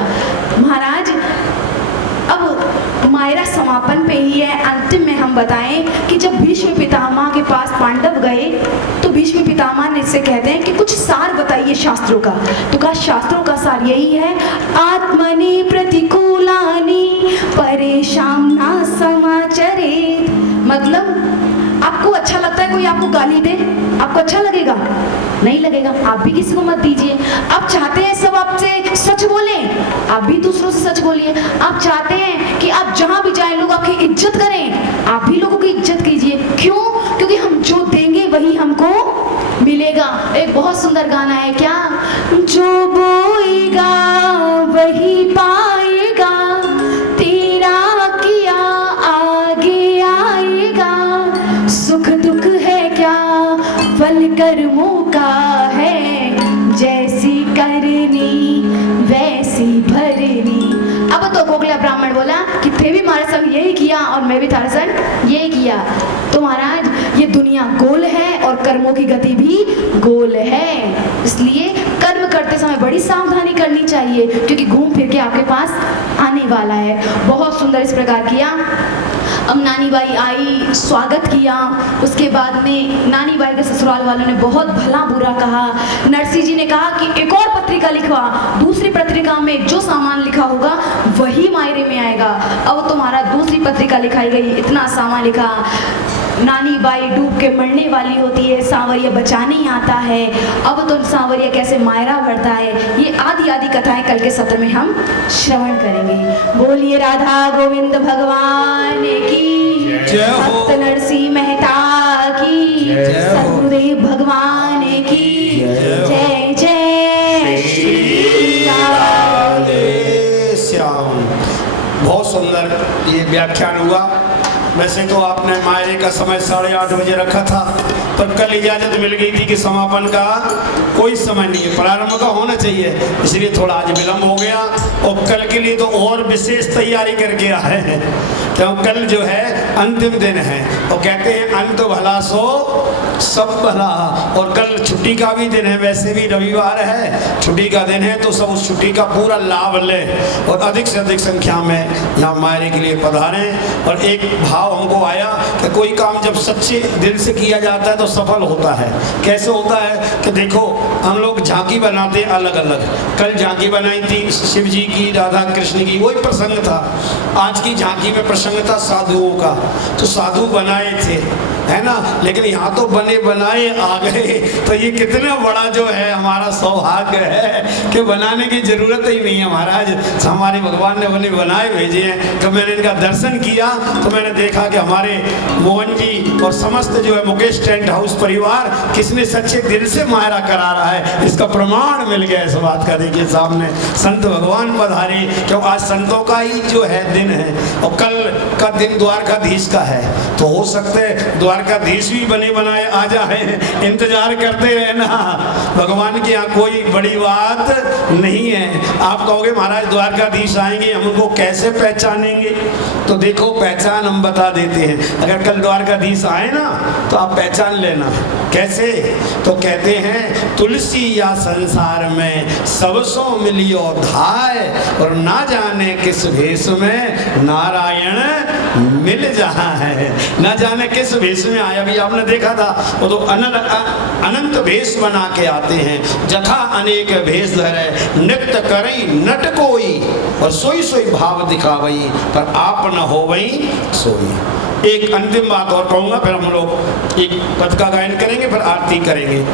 महाराज अब मायरा समापन पे ही है, अंतिम में हम बताएं कि जब भीष्म पितामह के पास पांडव गए तो भीष्म पितामह ने इससे कहते हैं कि कुछ सार बताइए शास्त्रों का। तो कहा शास्त्रों का सार यही है, आत्मनि प्रतिकूलानि परेशान ना समाचरेत। मतलब आपको अच्छा लगता है कोई आपको गाली दे, आपको अच्छा लगेगा? नहीं लगेगा। आप भी किसी को मत दीजिए। आप चाहते हैं सब आपसे सच बोलें, आप भी दूसरों से सच बोलिए। आप चाहते हैं कि आप जहां भी जाएं लोग आपकी इज्जत करें, आप भी लोगों की इज्जत कीजिए। क्यों? क्योंकि हम जो देंगे वही हमको मिलेगा। एक बहुत सुंदर गाना है, क्या? जो बोएगा वही पाएगा, तेरा किया आगे आएगा। सुख दुख है क्या फल कर्मों का है, जैसी करनी वैसी भरनी। अब तो कोकला ब्राह्मण बोला कि थे भी हमारे संग यही किया और मैं भी थारे संग यही किया। तो महाराज ये दुनिया गोल है और कर्मों की गति भी गोल है, इसलिए कर्म करते समय बड़ी सावधानी करनी चाहिए क्योंकि घूम फिर के आपके पास आने वाला है। बहुत सुंदर इस प्रकार किया। अब नानी बाई आई, स्वागत किया। उसके बाद में नानी बाई के ससुराल वालों ने बहुत भला बुरा कहा। नरसी जी ने कहा कि एक और पत्रिका लिखवा, दूसरी पत्रिका में जो सामान लिखा होगा वही मायरे में आएगा। अब तुम्हारा दूसरी पत्रिका लिखाई गई, इतना सामान लिखा। नानी बाई डूब के मरने वाली होती है, सांवरिया बचाने आता है। अब तो सांवरिया कैसे मायरा भरता है, ये आदि आदि कथाएं कल के सत्र में हम श्रवण करेंगे। बोलिए राधा गोविंद भगवान की जय हो। भक्त नरसिंह मेहता की, सतगुरुदेव भगवान की जय जय श्री राधे श्याम। बहुत सुंदर ये व्याख्यान हुआ। वैसे तो आपने मायरे का समय 8:30 बजे रखा था, पर कल इजाजत मिल गई थी कि समापन का कोई समय नहीं है, प्रारंभ का होना चाहिए, इसलिए थोड़ा आज विलंब हो गया। और कल के लिए तो और विशेष तैयारी करके आए हैं, तो कल जो है अंतिम दिन है और कहते हैं अंत भला सो सब भला। और कल छुट्टी का भी दिन है, वैसे भी रविवार है, छुट्टी का दिन है, तो सब उस छुट्टी का पूरा लाभ लें और अधिक से अधिक संख्या में यहाँ मायरे के लिए पधारें। और एक भाव हमको आया कि कोई काम जब सच्चे दिल से किया जाता है तो सफल होता है। कैसे होता है कि देखो हम लोग झांकी बनाते हैं अलग अलग, कल झांकी बनाई थी शिव जी की, राधा कृष्ण की, वही प्रसंग था। आज की झांकी में प्रसंग था साधुओं का, तो साधु बनाए थे, है ना, लेकिन यहाँ तो बने बनाए आ गए। तो ये कितना बड़ा जो है हमारा सौभाग्य है कि बनाने की जरूरत ही नहीं है महाराज, हमारे भगवान ने बने बनाए भेजे हैं। तो मैंने इनका दर्शन किया तो मैंने देखा कि हमारे मोहन जी और समस्त जो है मुकेश टेंट हाउस परिवार किसने सच्चे दिल से मायरा करा रहा है, इसका प्रमाण मिल गया इस बात का। देखिए सामने संत भगवान पधारे, क्यों आज संतों का ही जो है दिन है और कल का दिन द्वारकाधीश का है। तो हो सकता है द्वारकाधीश भी बने बनाए आ जाए, इंतजार करते रहना, भगवान के यहाँ कोई बड़ी बात नहीं है। आप कहोगे महाराज द्वारकाधीश आएंगे हम उनको कैसे पहचानेंगे, तो देखो पहचान हम बता देते हैं। अगर कल द्वारकाधीश आए ना तो आप पहचान लेना। कैसे? तो कहते हैं तुलसी या संसार में सबसो मिलियो धाय, और ना जाने किस भेष में नारायण मिल जहा है। ना जाने किस भेष में आया, भी आपने देखा था वो तो अनंत भेष बना के आते हैं। जथा अनेक भेष धरे नृत्य करई नट कोई, और सोई सोई भाव दिखावई पर आप न होवई सोई। एक अंतिम बात और कहूँगा, फिर हम लोग एक पद का गायन करेंगे, फिर आरती करेंगे।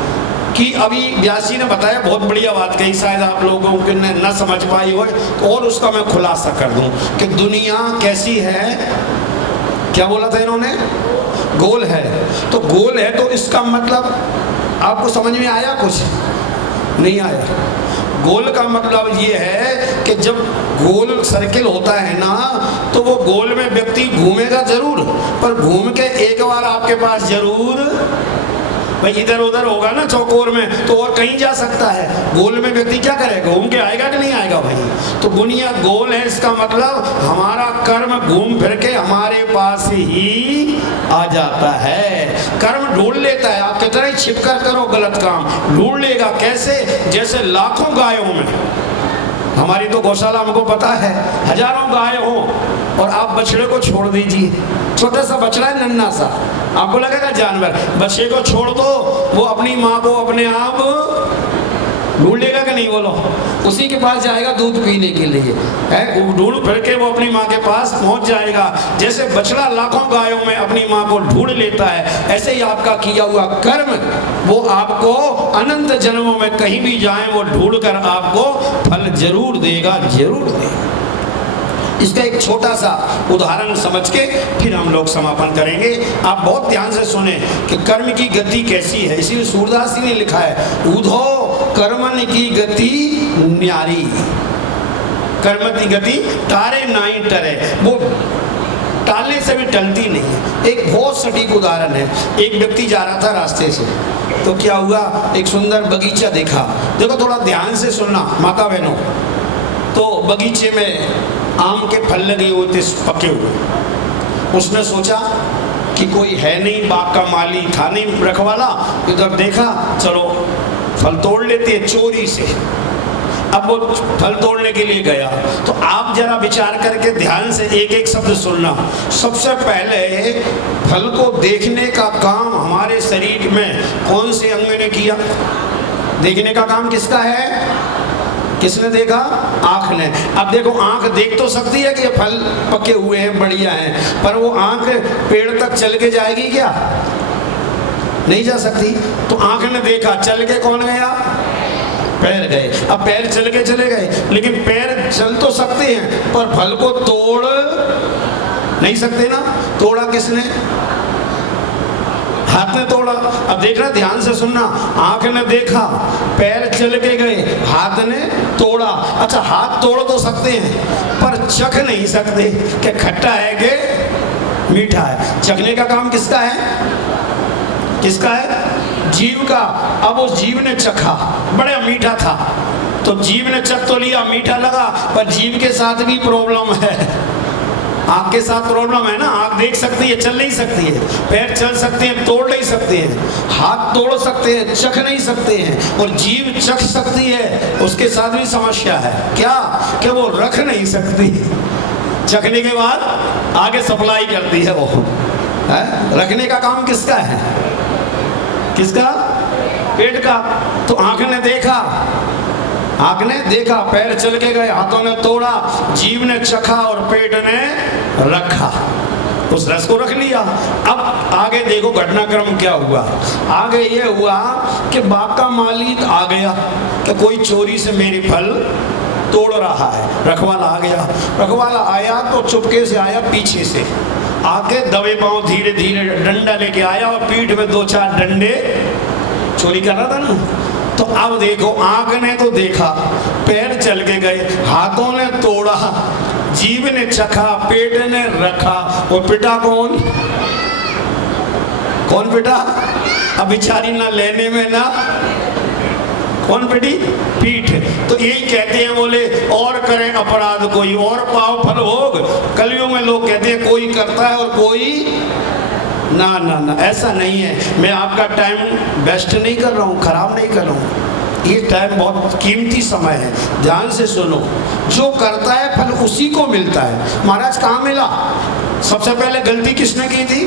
कि अभी व्यासी ने बताया, बहुत बढ़िया बात कही, शायद आप लोगों के न समझ पाई हो, और उसका मैं खुलासा कर दूं कि दुनिया कैसी है। क्या बोला था इन्होंने? गोल है। तो गोल है तो इसका मतलब आपको समझ में आया? कुछ नहीं आया। गोल का मतलब ये है कि जब गोल सर्किल होता है ना, तो वो गोल में व्यक्ति घूमेगा जरूर, पर घूम के एक बार आपके पास जरूर, भाई इधर उधर होगा ना चौकोर में तो और कहीं जा सकता है। गोल में व्यक्ति क्या करेगा? घूम के आएगा कि नहीं आएगा भाई? तो दुनिया गोल है, इसका मतलब हमारा कर्म घूम फिर के हमारे पास ही आ जाता है। कर्म ढूंढ लेता है। आप कितना ही छिपकर करो गलत काम, ढूंढ लेगा। कैसे? जैसे लाखों गायों में, हमारी तो गौशाला हमको पता है, हजारों गाय हो और आप बछड़े को छोड़ दीजिए, छोटा सा बछड़ा है, नन्हा सा, आपको लगेगा जानवर। बच्चे को छोड़ दो, वो अपनी माँ को अपने आप ढूंढ लेगा कि नहीं? बोलो, उसी के पास जाएगा दूध पीने के लिए, है, ढूंढ फिर के वो अपनी माँ के पास पहुंच जाएगा। जैसे बछड़ा लाखों गायों में अपनी माँ को ढूंढ लेता है, ऐसे ही आपका किया हुआ कर्म वो आपको अनंत जन्मों में कहीं भी जाए वो ढूंढ कर आपको फल जरूर देगा, जरूर देगा। इसका एक छोटा सा उदाहरण समझ के फिर हम लोग समापन करेंगे। आप बहुत ध्यान से सुने कि कर्म की गति कैसी है। इसीलिए सूरदास जी ने लिखा है, ऊधो कर्मन की गति न्यारी, कर्म की गति तारे नाई टरे, वो टालने से भी टलती नहीं है। एक बहुत सटीक उदाहरण है। एक व्यक्ति जा रहा था रास्ते से, तो क्या हुआ, एक सुंदर बगीचा देखा। देखो थोड़ा ध्यान से सुनना माता बहनों। तो बगीचे में आम के फल लगे हुए थे, पके हुए। उसने सोचा कि कोई है नहीं, बाग का माली था नहीं रखवाला, इधर देखा चलो फल तोड़ लेते हैं चोरी से। अब वो फल तोड़ने के लिए गया। तो आप जरा विचार करके ध्यान से एक एक शब्द सुनना। सबसे पहले फल को देखने का काम हमारे शरीर में कौन से अंग ने किया? देखने का काम किसका है? किसने देखा? आंख ने। अब देखो, आंख देख तो सकती है कि ये फल पके हुए हैं, बढ़िया हैं, पर वो आंख पेड़ तक चल के जाएगी क्या? नहीं जा सकती। तो आंख ने देखा, चल के कौन गया? पैर गए। अब पैर चल के चले गए, लेकिन पैर चल तो सकते हैं पर फल को तोड़ नहीं सकते ना। तोड़ा किसने? हाथ ने तोड़ा। अब देखना, ध्यान से सुनना। आंख ने देखा, पैर चल के गए, हाथ ने तोड़ा। अच्छा, हाथ तोड़ तो सकते हैं पर चख नहीं सकते कि खट्टा है कि मीठा है। चखने का काम किसका है? किसका है? जीव का। अब उस जीव ने चखा, बड़ा मीठा था, तो जीव ने चख तो लिया, मीठा लगा, पर जीव के साथ भी प्रॉब्लम है। आँख के साथ प्रॉब्लम है ना। आँख देख सकती है, चल नहीं सकती है। पैर चल सकते हैं, तोड़ नहीं सकते हैं। हाथ तोड़ सकते हैं, चख नहीं सकते हैं। और जीभ चख सकती है, उसके साथ भी समस्या है। क्या? कि वो रख नहीं सकती। चखने के बाद आगे सप्लाई करती है वो, है? रखने का काम किसका है? किसका? पेट का। तो आँख ने देखा, आँख ने देखा, पैर चल के गए, हाथों ने तोड़ा, जीभ ने चखा और पेट ने रखा, उस रस को रख लिया। अब आगे देखो घटनाक्रम क्या हुआ। आगे ये हुआ कि बाग का मालिक आ गया कि कोई चोरी से मेरे फल तोड़ रहा है। रखवाला आ गया। रखवाला आया तो चुपके से आया, पीछे से आके दबे पांव धीरे धीरे डंडा लेके आया और पीठ में 2-4 डंडे, चोरी कर रहा था ना। तो अब देखो, आंख ने तो देखा, पैर चल के गए, हाथों ने तोड़ा, जीभ ने चखा, पेट ने रखा, और पिटा कौन? कौन पिटा? अब बेचारी ना लेने में ना, कौन पिटी? पीठ। तो यही कहते हैं, बोले और करें अपराध कोई और पाव फल भोग। कलयुग में लोग कहते हैं कोई करता है और कोई ना ना ना, ऐसा नहीं है। मैं आपका टाइम वेस्ट नहीं कर रहा हूँ, खराब नहीं कर रहा हूँ। ये टाइम बहुत कीमती समय है, ध्यान से सुनो। जो करता है फल उसी को मिलता है। महाराज कहाँ मिला? सबसे पहले गलती किसने की थी?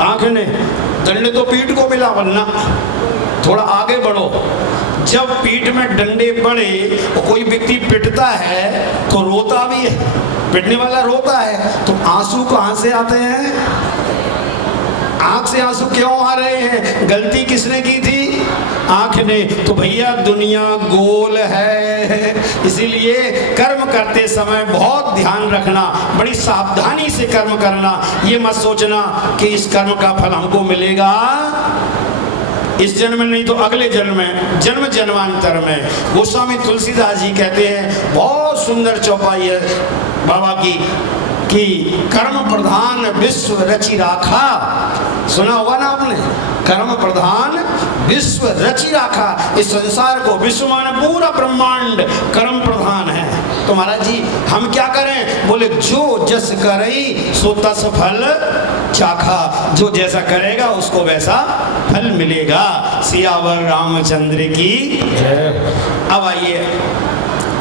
आंख ने। दंड तो पीठ को मिला, वरना थोड़ा आगे बढ़ो। जब पीठ में डंडे पड़े और कोई व्यक्ति पिटता है तो रोता भी है, पिटने वाला रोता है। तो आंसू कहाँ से आते हैं? आंख से आंसू क्यों आ रहे हैं? गलती किसने की थी? आँख ने, तो भैया दुनिया गोल है। इसीलिए कर्म करते समय बहुत ध्यान रखना, बड़ी सावधानी से कर्म करना। ये मत सोचना कि इस कर्म का फल हमको मिलेगा इस जन्म में नहीं तो अगले जन्म में, जन्म जन्मांतर में। गोस्वामी तुलसीदास जी कहते हैं, बहुत सुंदर चौपाई है बाबा की, कि कर्म प्रधान विश्व रचि राखा। सुना होगा ना आपने, कर्म प्रधान विश्व रचि राखा। इस संसार को, विश्व माने पूरा ब्रह्मांड कर्म प्रधान है। तो महाराज जी हम क्या करें? बोले जो जस करई सो तस फल चाखा। जो जैसा करेगा उसको वैसा फल मिलेगा। सियावर रामचंद्र की जय। अब आइए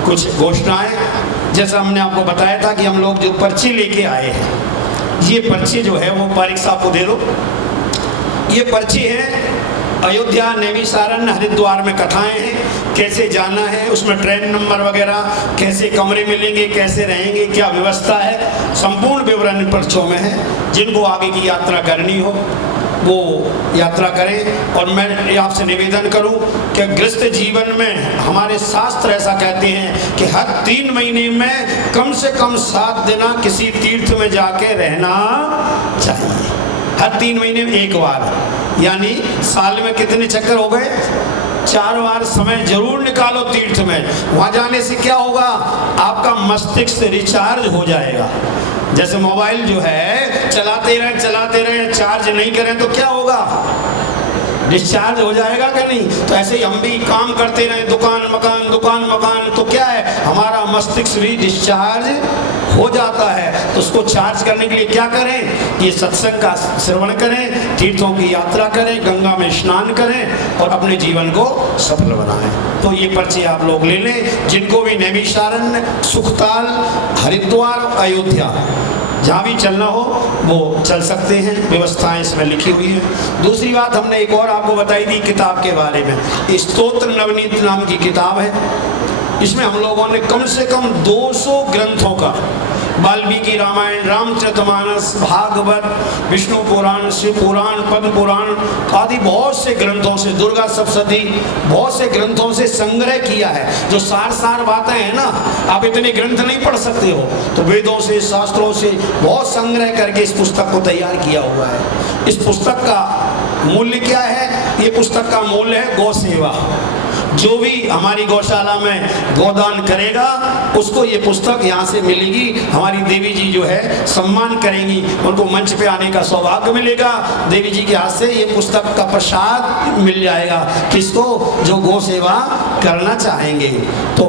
कुछ घोषणाएं। जैसा हमने आपको बताया था कि हम लोग जो पर्ची लेके आए हैं, ये पर्ची जो है वो पारिक साहब को दे दो। ये पर्ची है अयोध्या, नैमिषारण्य, हरिद्वार में कथाएं हैं, कैसे जाना है, उसमें ट्रेन नंबर वगैरह, कैसे कमरे मिलेंगे, कैसे रहेंगे, क्या व्यवस्था है, संपूर्ण विवरण पर्चों में है। जिनको आगे की यात्रा करनी हो वो यात्रा करें। और मैं आपसे निवेदन करूं कि गृहस्थ जीवन में हमारे शास्त्र ऐसा कहते हैं कि हर 3 महीने में कम से कम 7 दिन किसी तीर्थ में जाके रहना चाहिए। हर 3 महीने में एक बार, यानी साल में कितने चक्कर हो गए? 4 बार समय जरूर निकालो तीर्थ में। वहां जाने से क्या होगा? आपका मस्तिष्क रिचार्ज हो जाएगा। जैसे मोबाइल जो है चलाते रहे चार्ज नहीं करें तो क्या होगा? डिस्चार्ज हो जाएगा कि नहीं? तो ऐसे ही हम भी काम करते रहे, दुकान मकान, तो क्या है, हमारा मस्तिष्क भी डिस्चार्ज हो जाता है। तो उसको चार्ज करने के लिए क्या करें? ये सत्संग का श्रवण करें, तीर्थों की यात्रा करें, गंगा में स्नान करें और अपने जीवन को सफल बनाएं। तो ये पर्ची आप लोग ले लें। जिनको भी नैमिषारण्य, सुखताल, हरिद्वार, अयोध्या जहाँ भी चलना हो वो चल सकते हैं, व्यवस्थाएं इसमें लिखी हुई है। दूसरी बात हमने एक और आपको बताई थी किताब के बारे में। स्तोत्र नवनीत नाम की किताब है। इसमें हम लोगों ने कम से कम 200 ग्रंथों का, वाल्मीकि रामायण, रामचरितमानस, भागवत, विष्णु पुराण, शिव पुराण, पद्म पुराण आदि बहुत से ग्रंथों से, दुर्गा सप्तशती, बहुत से ग्रंथों से संग्रह किया है। जो सार बातें हैं ना, आप इतने ग्रंथ नहीं पढ़ सकते हो, तो वेदों से, शास्त्रों से बहुत संग्रह करके इस पुस्तक को तैयार किया हुआ है। इस पुस्तक का मूल्य क्या है? ये पुस्तक का मूल्य है गौ सेवा। जो भी हमारी गौशाला में गोदान करेगा उसको ये पुस्तक यहाँ से मिलेगी। हमारी देवी जी जो है सम्मान करेंगी, उनको मंच पे आने का सौभाग्य मिलेगा। देवी जी के हाथ से ये पुस्तक का प्रसाद मिल जाएगा किसको? जो गौ सेवा करना चाहेंगे। तो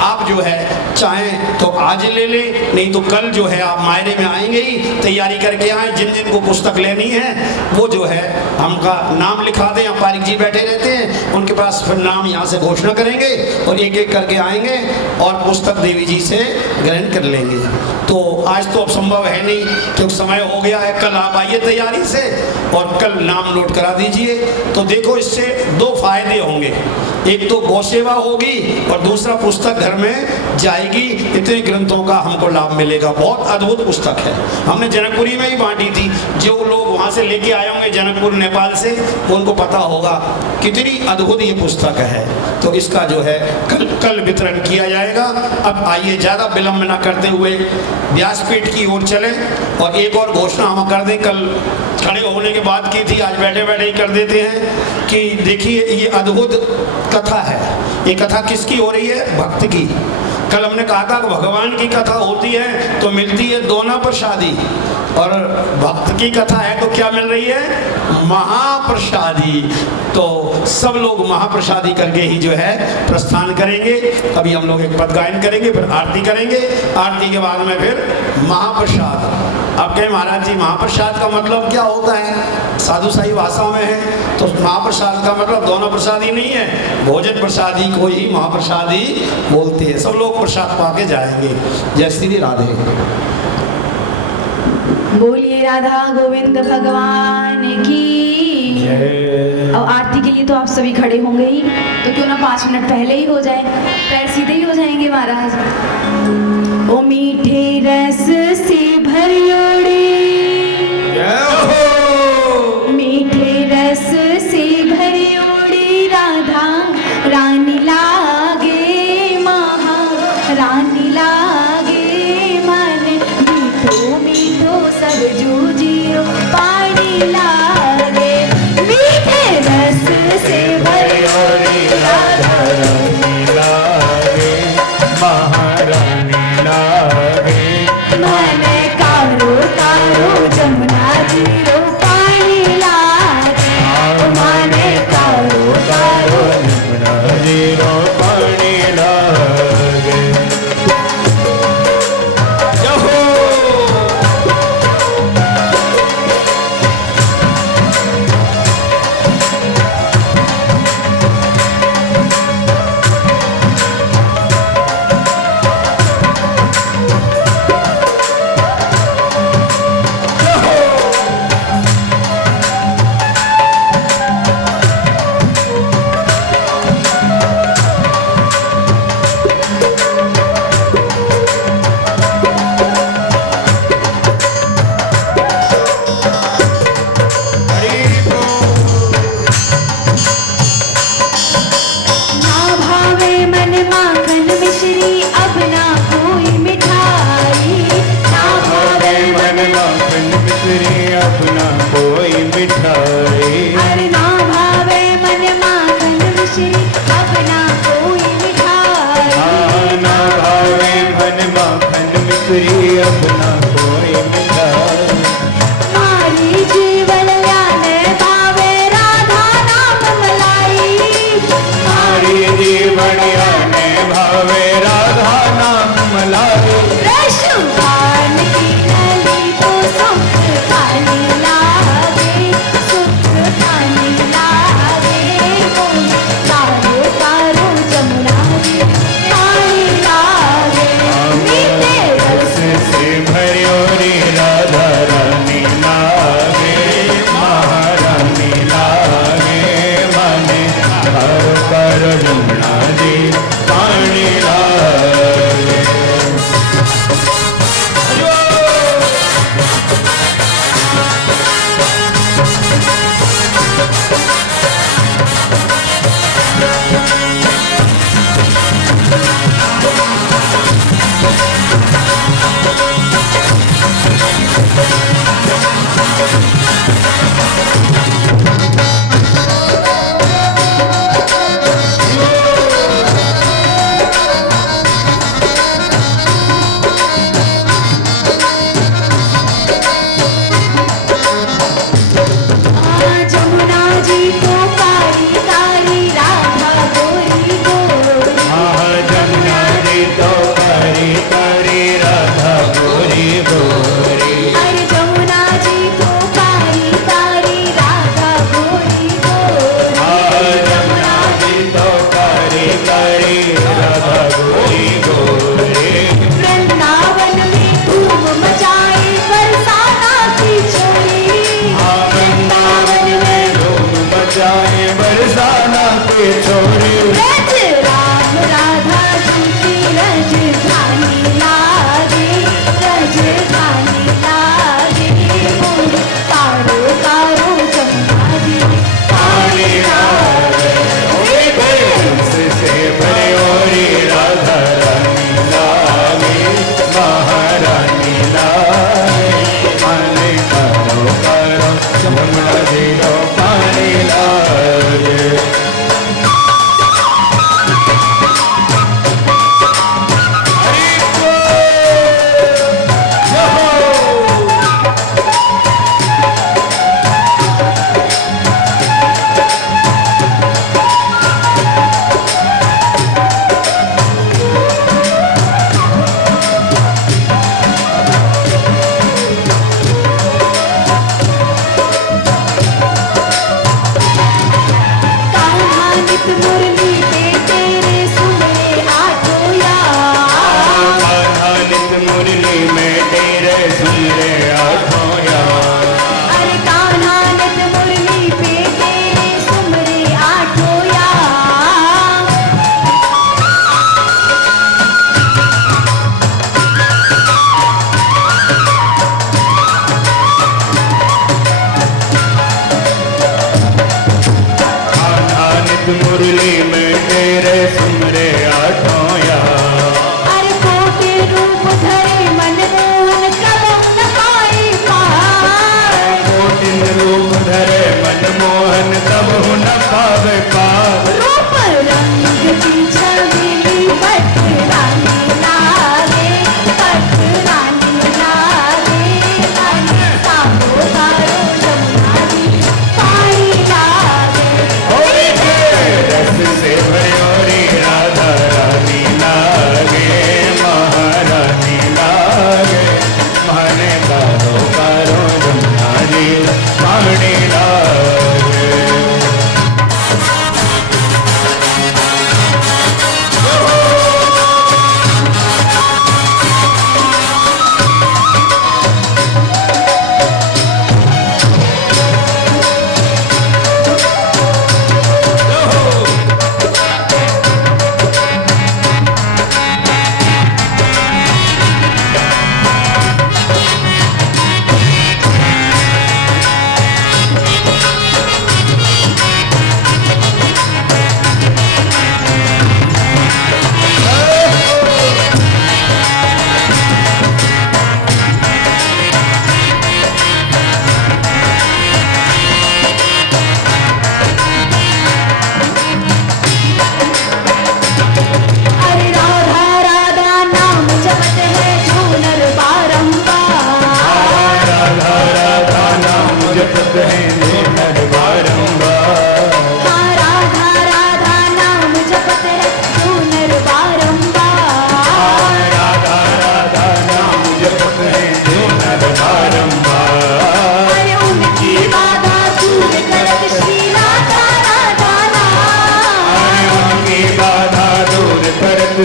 आप जो है चाहें तो आज ले लें, नहीं तो कल जो है आप मायरे में आएंगे ही, तैयारी करके आए। जिन को पुस्तक लेनी है वो जो है हमका नाम लिखा दें। पारिक जी बैठे रहते हैं, उनके पास फिर नाम यहाँ से घोषणा करेंगे और एक एक करके आएंगे और पुस्तक देवी जी से ग्रहण कर लेंगे। तो आज तो अब संभव है नहीं क्योंकि समय हो गया है। कल आप आइए तैयारी से और कल नाम नोट करा दीजिए। तो देखो इससे 2 फायदे होंगे, एक तो गौ सेवा होगी और दूसरा पुस्तक घर में जाएगी। इतने ग्रंथों का हमको लाभ मिलेगा। बहुत अद्भुत पुस्तक है। हमने जनकपुरी में ही बांटी थी। जो लोग वहाँ से लेके आए होंगे जनकपुर नेपाल से, उनको पता होगा कितनी अद्भुत ये पुस्तक है। तो इसका जो है कल वितरण किया जाएगा। अब आइए ज़्यादा विलम्ब न करते हुए व्यासपीठ की ओर चलें और एक और घोषणा हम कर दें। कल खड़े होने के बाद की थी, आज बैठे बैठे ही कर देते हैं कि देखिए ये अद्भुत कथा है। ये कथा किसकी हो रही है? भक्त की। कल हमने कहा था कि भगवान की कथा होती है तो मिलती है दोना प्रसादी, और भक्त की कथा है तो क्या मिल रही है? महाप्रसादी। तो सब लोग महाप्रसादी करके ही जो है प्रस्थान करेंगे। अभी हम लोग एक पद गायन करेंगे, फिर आरती करेंगे। आरती के बाद में फिर महाप्रसाद। अब कहें महाराज जी महाप्रसाद का मतलब क्या होता है? साधु साई भाषा में है तो महाप्रसाद का मतलब दोनों प्रसादी नहीं है, भोजन प्रसादी को ही महाप्रसादी बोलते हैं। सब लोग प्रसाद पाके जाएंगे। जय श्री राधे। बोलिए राधा गोविंद भगवान की। अब आरती के लिए तो आप सभी खड़े होंगे ही, तो क्यों ना 5 मिनट पहले ही हो जाए, पैर सीधे ही हो जाएंगे महाराज। ओ मीठे रस से भरियोड़े, मीठे रस से भरियोड़े राधा पानी लागे, मीठे रस से भरियोरी राधा रानी लागे, महारानी लागे। मन कारो कारो जमुना जी रो पानी लागे, मन कारो कारो यमुना जी रो पानी लागे। जहो ना भावे मन माखन मिश्री अब ना कोई मिठाई, ना भावे मन माखन मिश्री अपना कोई मिठाई। अरे ना भावे मन माखन मिश्री अब ना कोई मिठाई, ना भावे मन माखन मिश्री अपना कोई मिठाई। मारी जीवन याने भावे राधा नाम मलाई, हरि जीवन याने भावे राधा नाम मलाई। रसुवान की नली तो सुख खाने लागे, सुख खाने लागे, कारो कारो जमुना जी पानी लागे, मीठे रस से भरियोरी राधा रानी लागे, महारानी लागे। माने हर पर यमुना जी पानी लागे। जमुना जी तो कारी कारी राधा गोरी गोरी, जमुना जी तो कारी कारी राधा गोरी गोरी। अरे जमुना जी तो कारी कारी राधा गोरी गोरी, जमुना जी तो कारी कारी राधा गोरी गोरी। वृंदावन में धूम मचाए बरसाना की छोरी, वृंदावन में धूम मचाए बरसाना के छोरी। ब्रज राम राधा जी की राजधानी लागे, राजधानी लागे, बोल कारो कारो जमुना जी पानी लागे, से भरियोरी राधा रानी लागे, महारानी लागे। माने करो करो यमुना जी रो पानी लागे। मुरली में तेरे सुमरे आठों यार। अरे कोटि रूप धरे मनमोहन कलम न पाए पार। कोटि रूप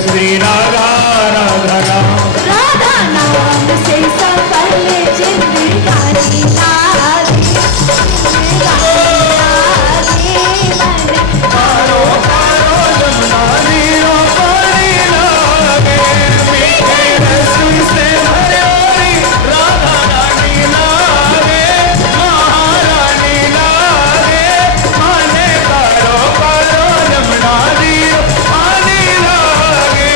श्री राधा राधा राम राधा नाम से सफल जिंदगानी लागे कारो कारो जमुना नीरो पानी लागे मीठे रस से हरियाली राधा रानी लागे महारानी लागे माने कारो कारो जमुना नीरो पानी लागे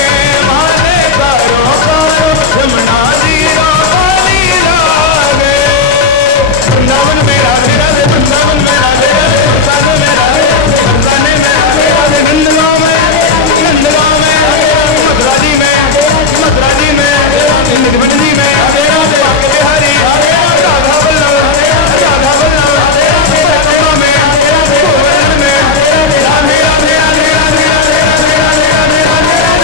माने कारो कारो जमुना नीरो पानी लागे वृंदावन में राधे राधे वृंदावन में राधे राधे वृंदावन में राधे राधे वृंदावन में राधे राधे नंदगांव में मथुरा जी में निधिवन जी में राधे राधे बांके बिहारी राधा वल्लभ राधा वल्लभ राधे राधे राधा में गोवर्धन में राधे राधे राधे राधे राधे राधे राधे राधा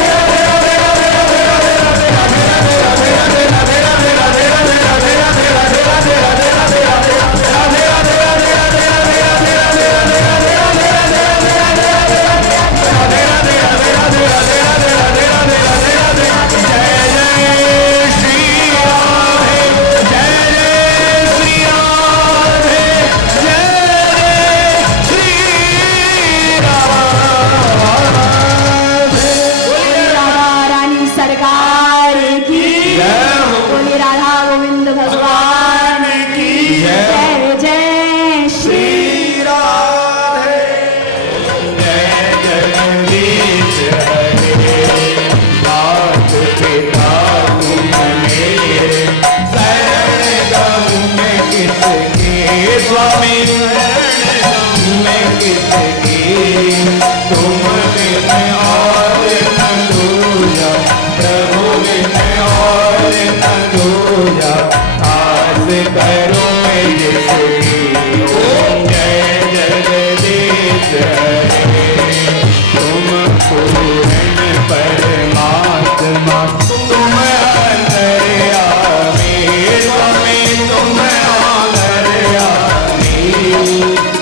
रानी सरकार की बोली राधा गोविंद भगवान की जय जय श्री जगदीश हरे नाथ पिता तुम मेरे शरण गम में किसके स्वामी शरण गम में किसके तुम बिन और न दूजा प्रभु बिन और न दूजा आस करो जिसकी ओम जय जगदीश हरे तुम पूर्ण परमात्मा तुम अंतर्यामी स्वामी तुम अंतर्यामी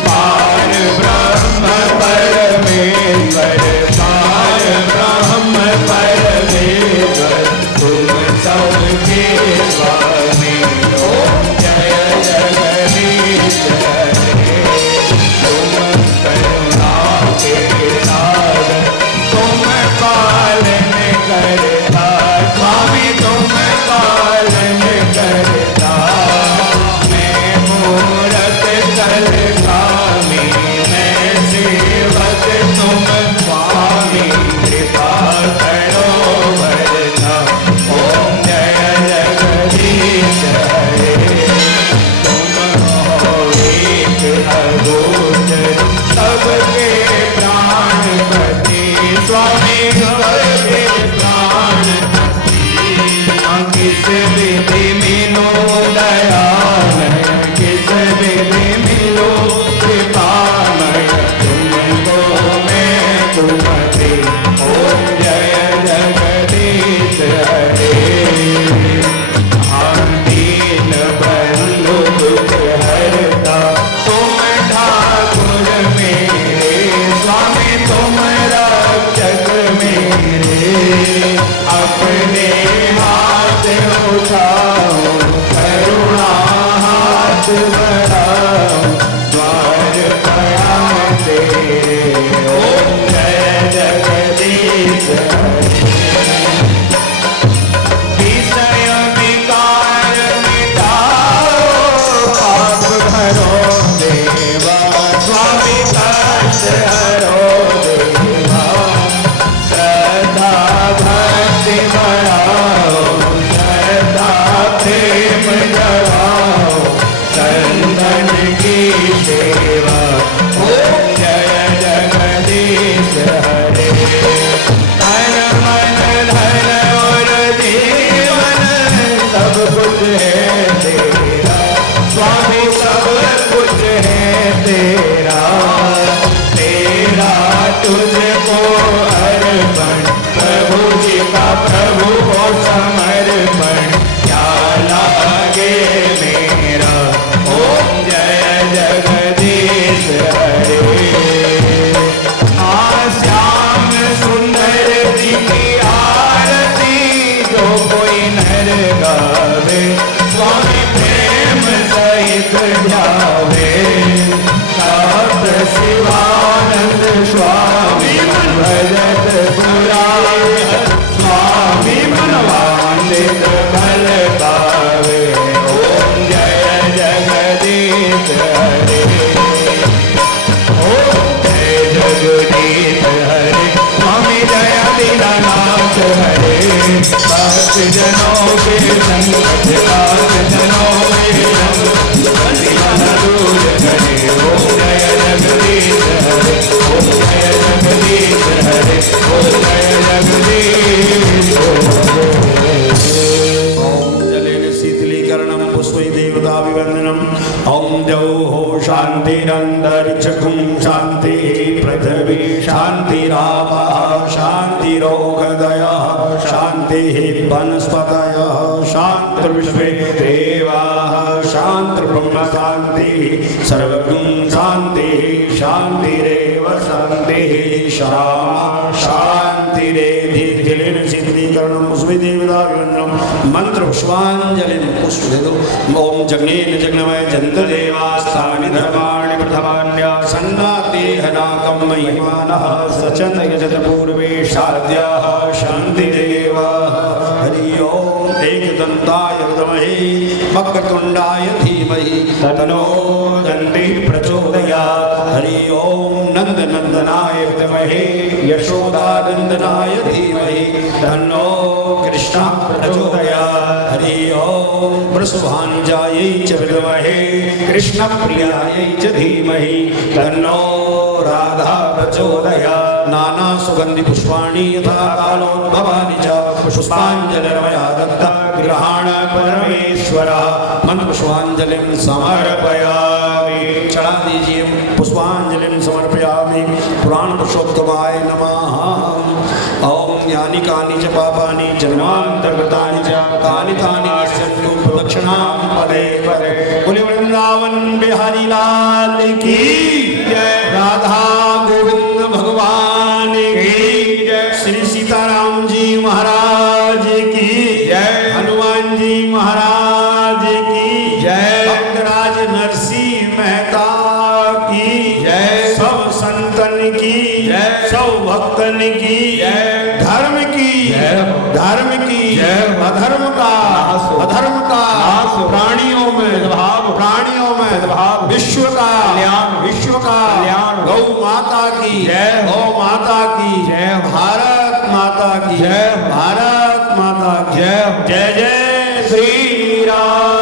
पार ब्रह्म परमेश्वर पार ब्रह्म परमेश्वर तुम सबके स्वामी ओम जय जगदीश हरे तुम करुणा के सागर तुम पालन करता स्वामी तुम पालन करता मैं मूरत कल स्वामी मैं सेवक तुम स्वामी कृपा करो वरना ओम जय जगदीश हरे तुम हो एक अगोचर सबके प्राणपति स्वामी सबके प्राणपति किस विधि मिलो दयाल किस विधि मिलो कृपामय तुमको मैं तुमते ओम जय जगदीश हरे दीन बंधु दुख हरता तुम ठाकुर मेरे स्वामी तुम रक्षक मेरे अपने हाथ उठाओ करुणा हाथ बढ़ाओ द्वार पड़ा तेरे ओम जय जगदीश हरे विषय विकार मिटाओ पाप हरो देवा स्वामी कष्ट हरो देवा श्रद्धा भक्ति बढ़ाओ श्रद्धा प्रेम जगाओ चंदन की सेवा ओम जय जगदीश हरे तन मन धन और जीवन सब कुछ है तेरा स्वामी सब कुछ है तेरा तेरा तुझको अर्पण प्रभु जी का प्रभु को समर्पण क्या लागे मेरा ओम जय जगदीश हरे शान्तिरन्तरिक्षं शान्ति पृथिवी शान्तिरापः शान्तिरोगदयः शान्तिः वनस्पतयः शान्तिर्विश्वे देवाः शान्तिर्ब्रह्म शान्तिः सर्वगुं शान्तिः शान्तिरेव शान्तिः श्यामा शान्तिरेधि जलेन सिद्धीकरणं पुष्पिदेवताविवरणं मंत्र पुष्पाञ्जलिं पुष्प दे दो। ओम जग्नेन जग्नमय जन्तदेवास्थानि धर्माणि प्रथमान्या सन्नातेहनाकं महिमानः सचन्द यजत पूर्वे शाद्याः शान्तिदेवाः। हरि ओम एकदन्ताय विद्महे वक्रतुण्डाय धीमहि तन्नो दन्तिः प्रचोदयात्। हरि ओम नन्दनन्दनाय विद्महे यशोदानन्दनाय धीमहि तन्नो कृष्णः प्रचोदयात्। हरि ओम वृषभानुजायै च विद्महे कृष्णप्रियायै च धीमहि तन्नो राधा प्रचोदयात्। नाना सुगन्धि पुष्पाणि यथा कालोद्भवानि च पुष्पाञ्जलिर्मया दत्ता गृहाण परमेश्वर। मंत्र पुष्पाञ्जलिं समर्पयामि। चढ़ा दीजिए पुष्पाञ्जलिं समर्पयामि। पुराण पुरुषोत्तमाय नमः। ओम यानि कानि च पापानि जन्मान्तर्गतानि च तानि तानि नश्यन्तु प्रदक्षिणां पदे पदे। बोले वृंदावन बिहारी लाल की जय। राधा गोविंद भगवान की जय। श्री सीताराम जी महाराज की जय। हनुमान जी महाराज की जय। भक्तराज नरसिंह मेहता की जय। सब संतन की जय। सब भक्तन की जय। धर्म की धर्म की अधर्म का प्राणियों में विश्व का गौ माता की गौ माता की भारत माता की भारत माता की जय जय श्री राम।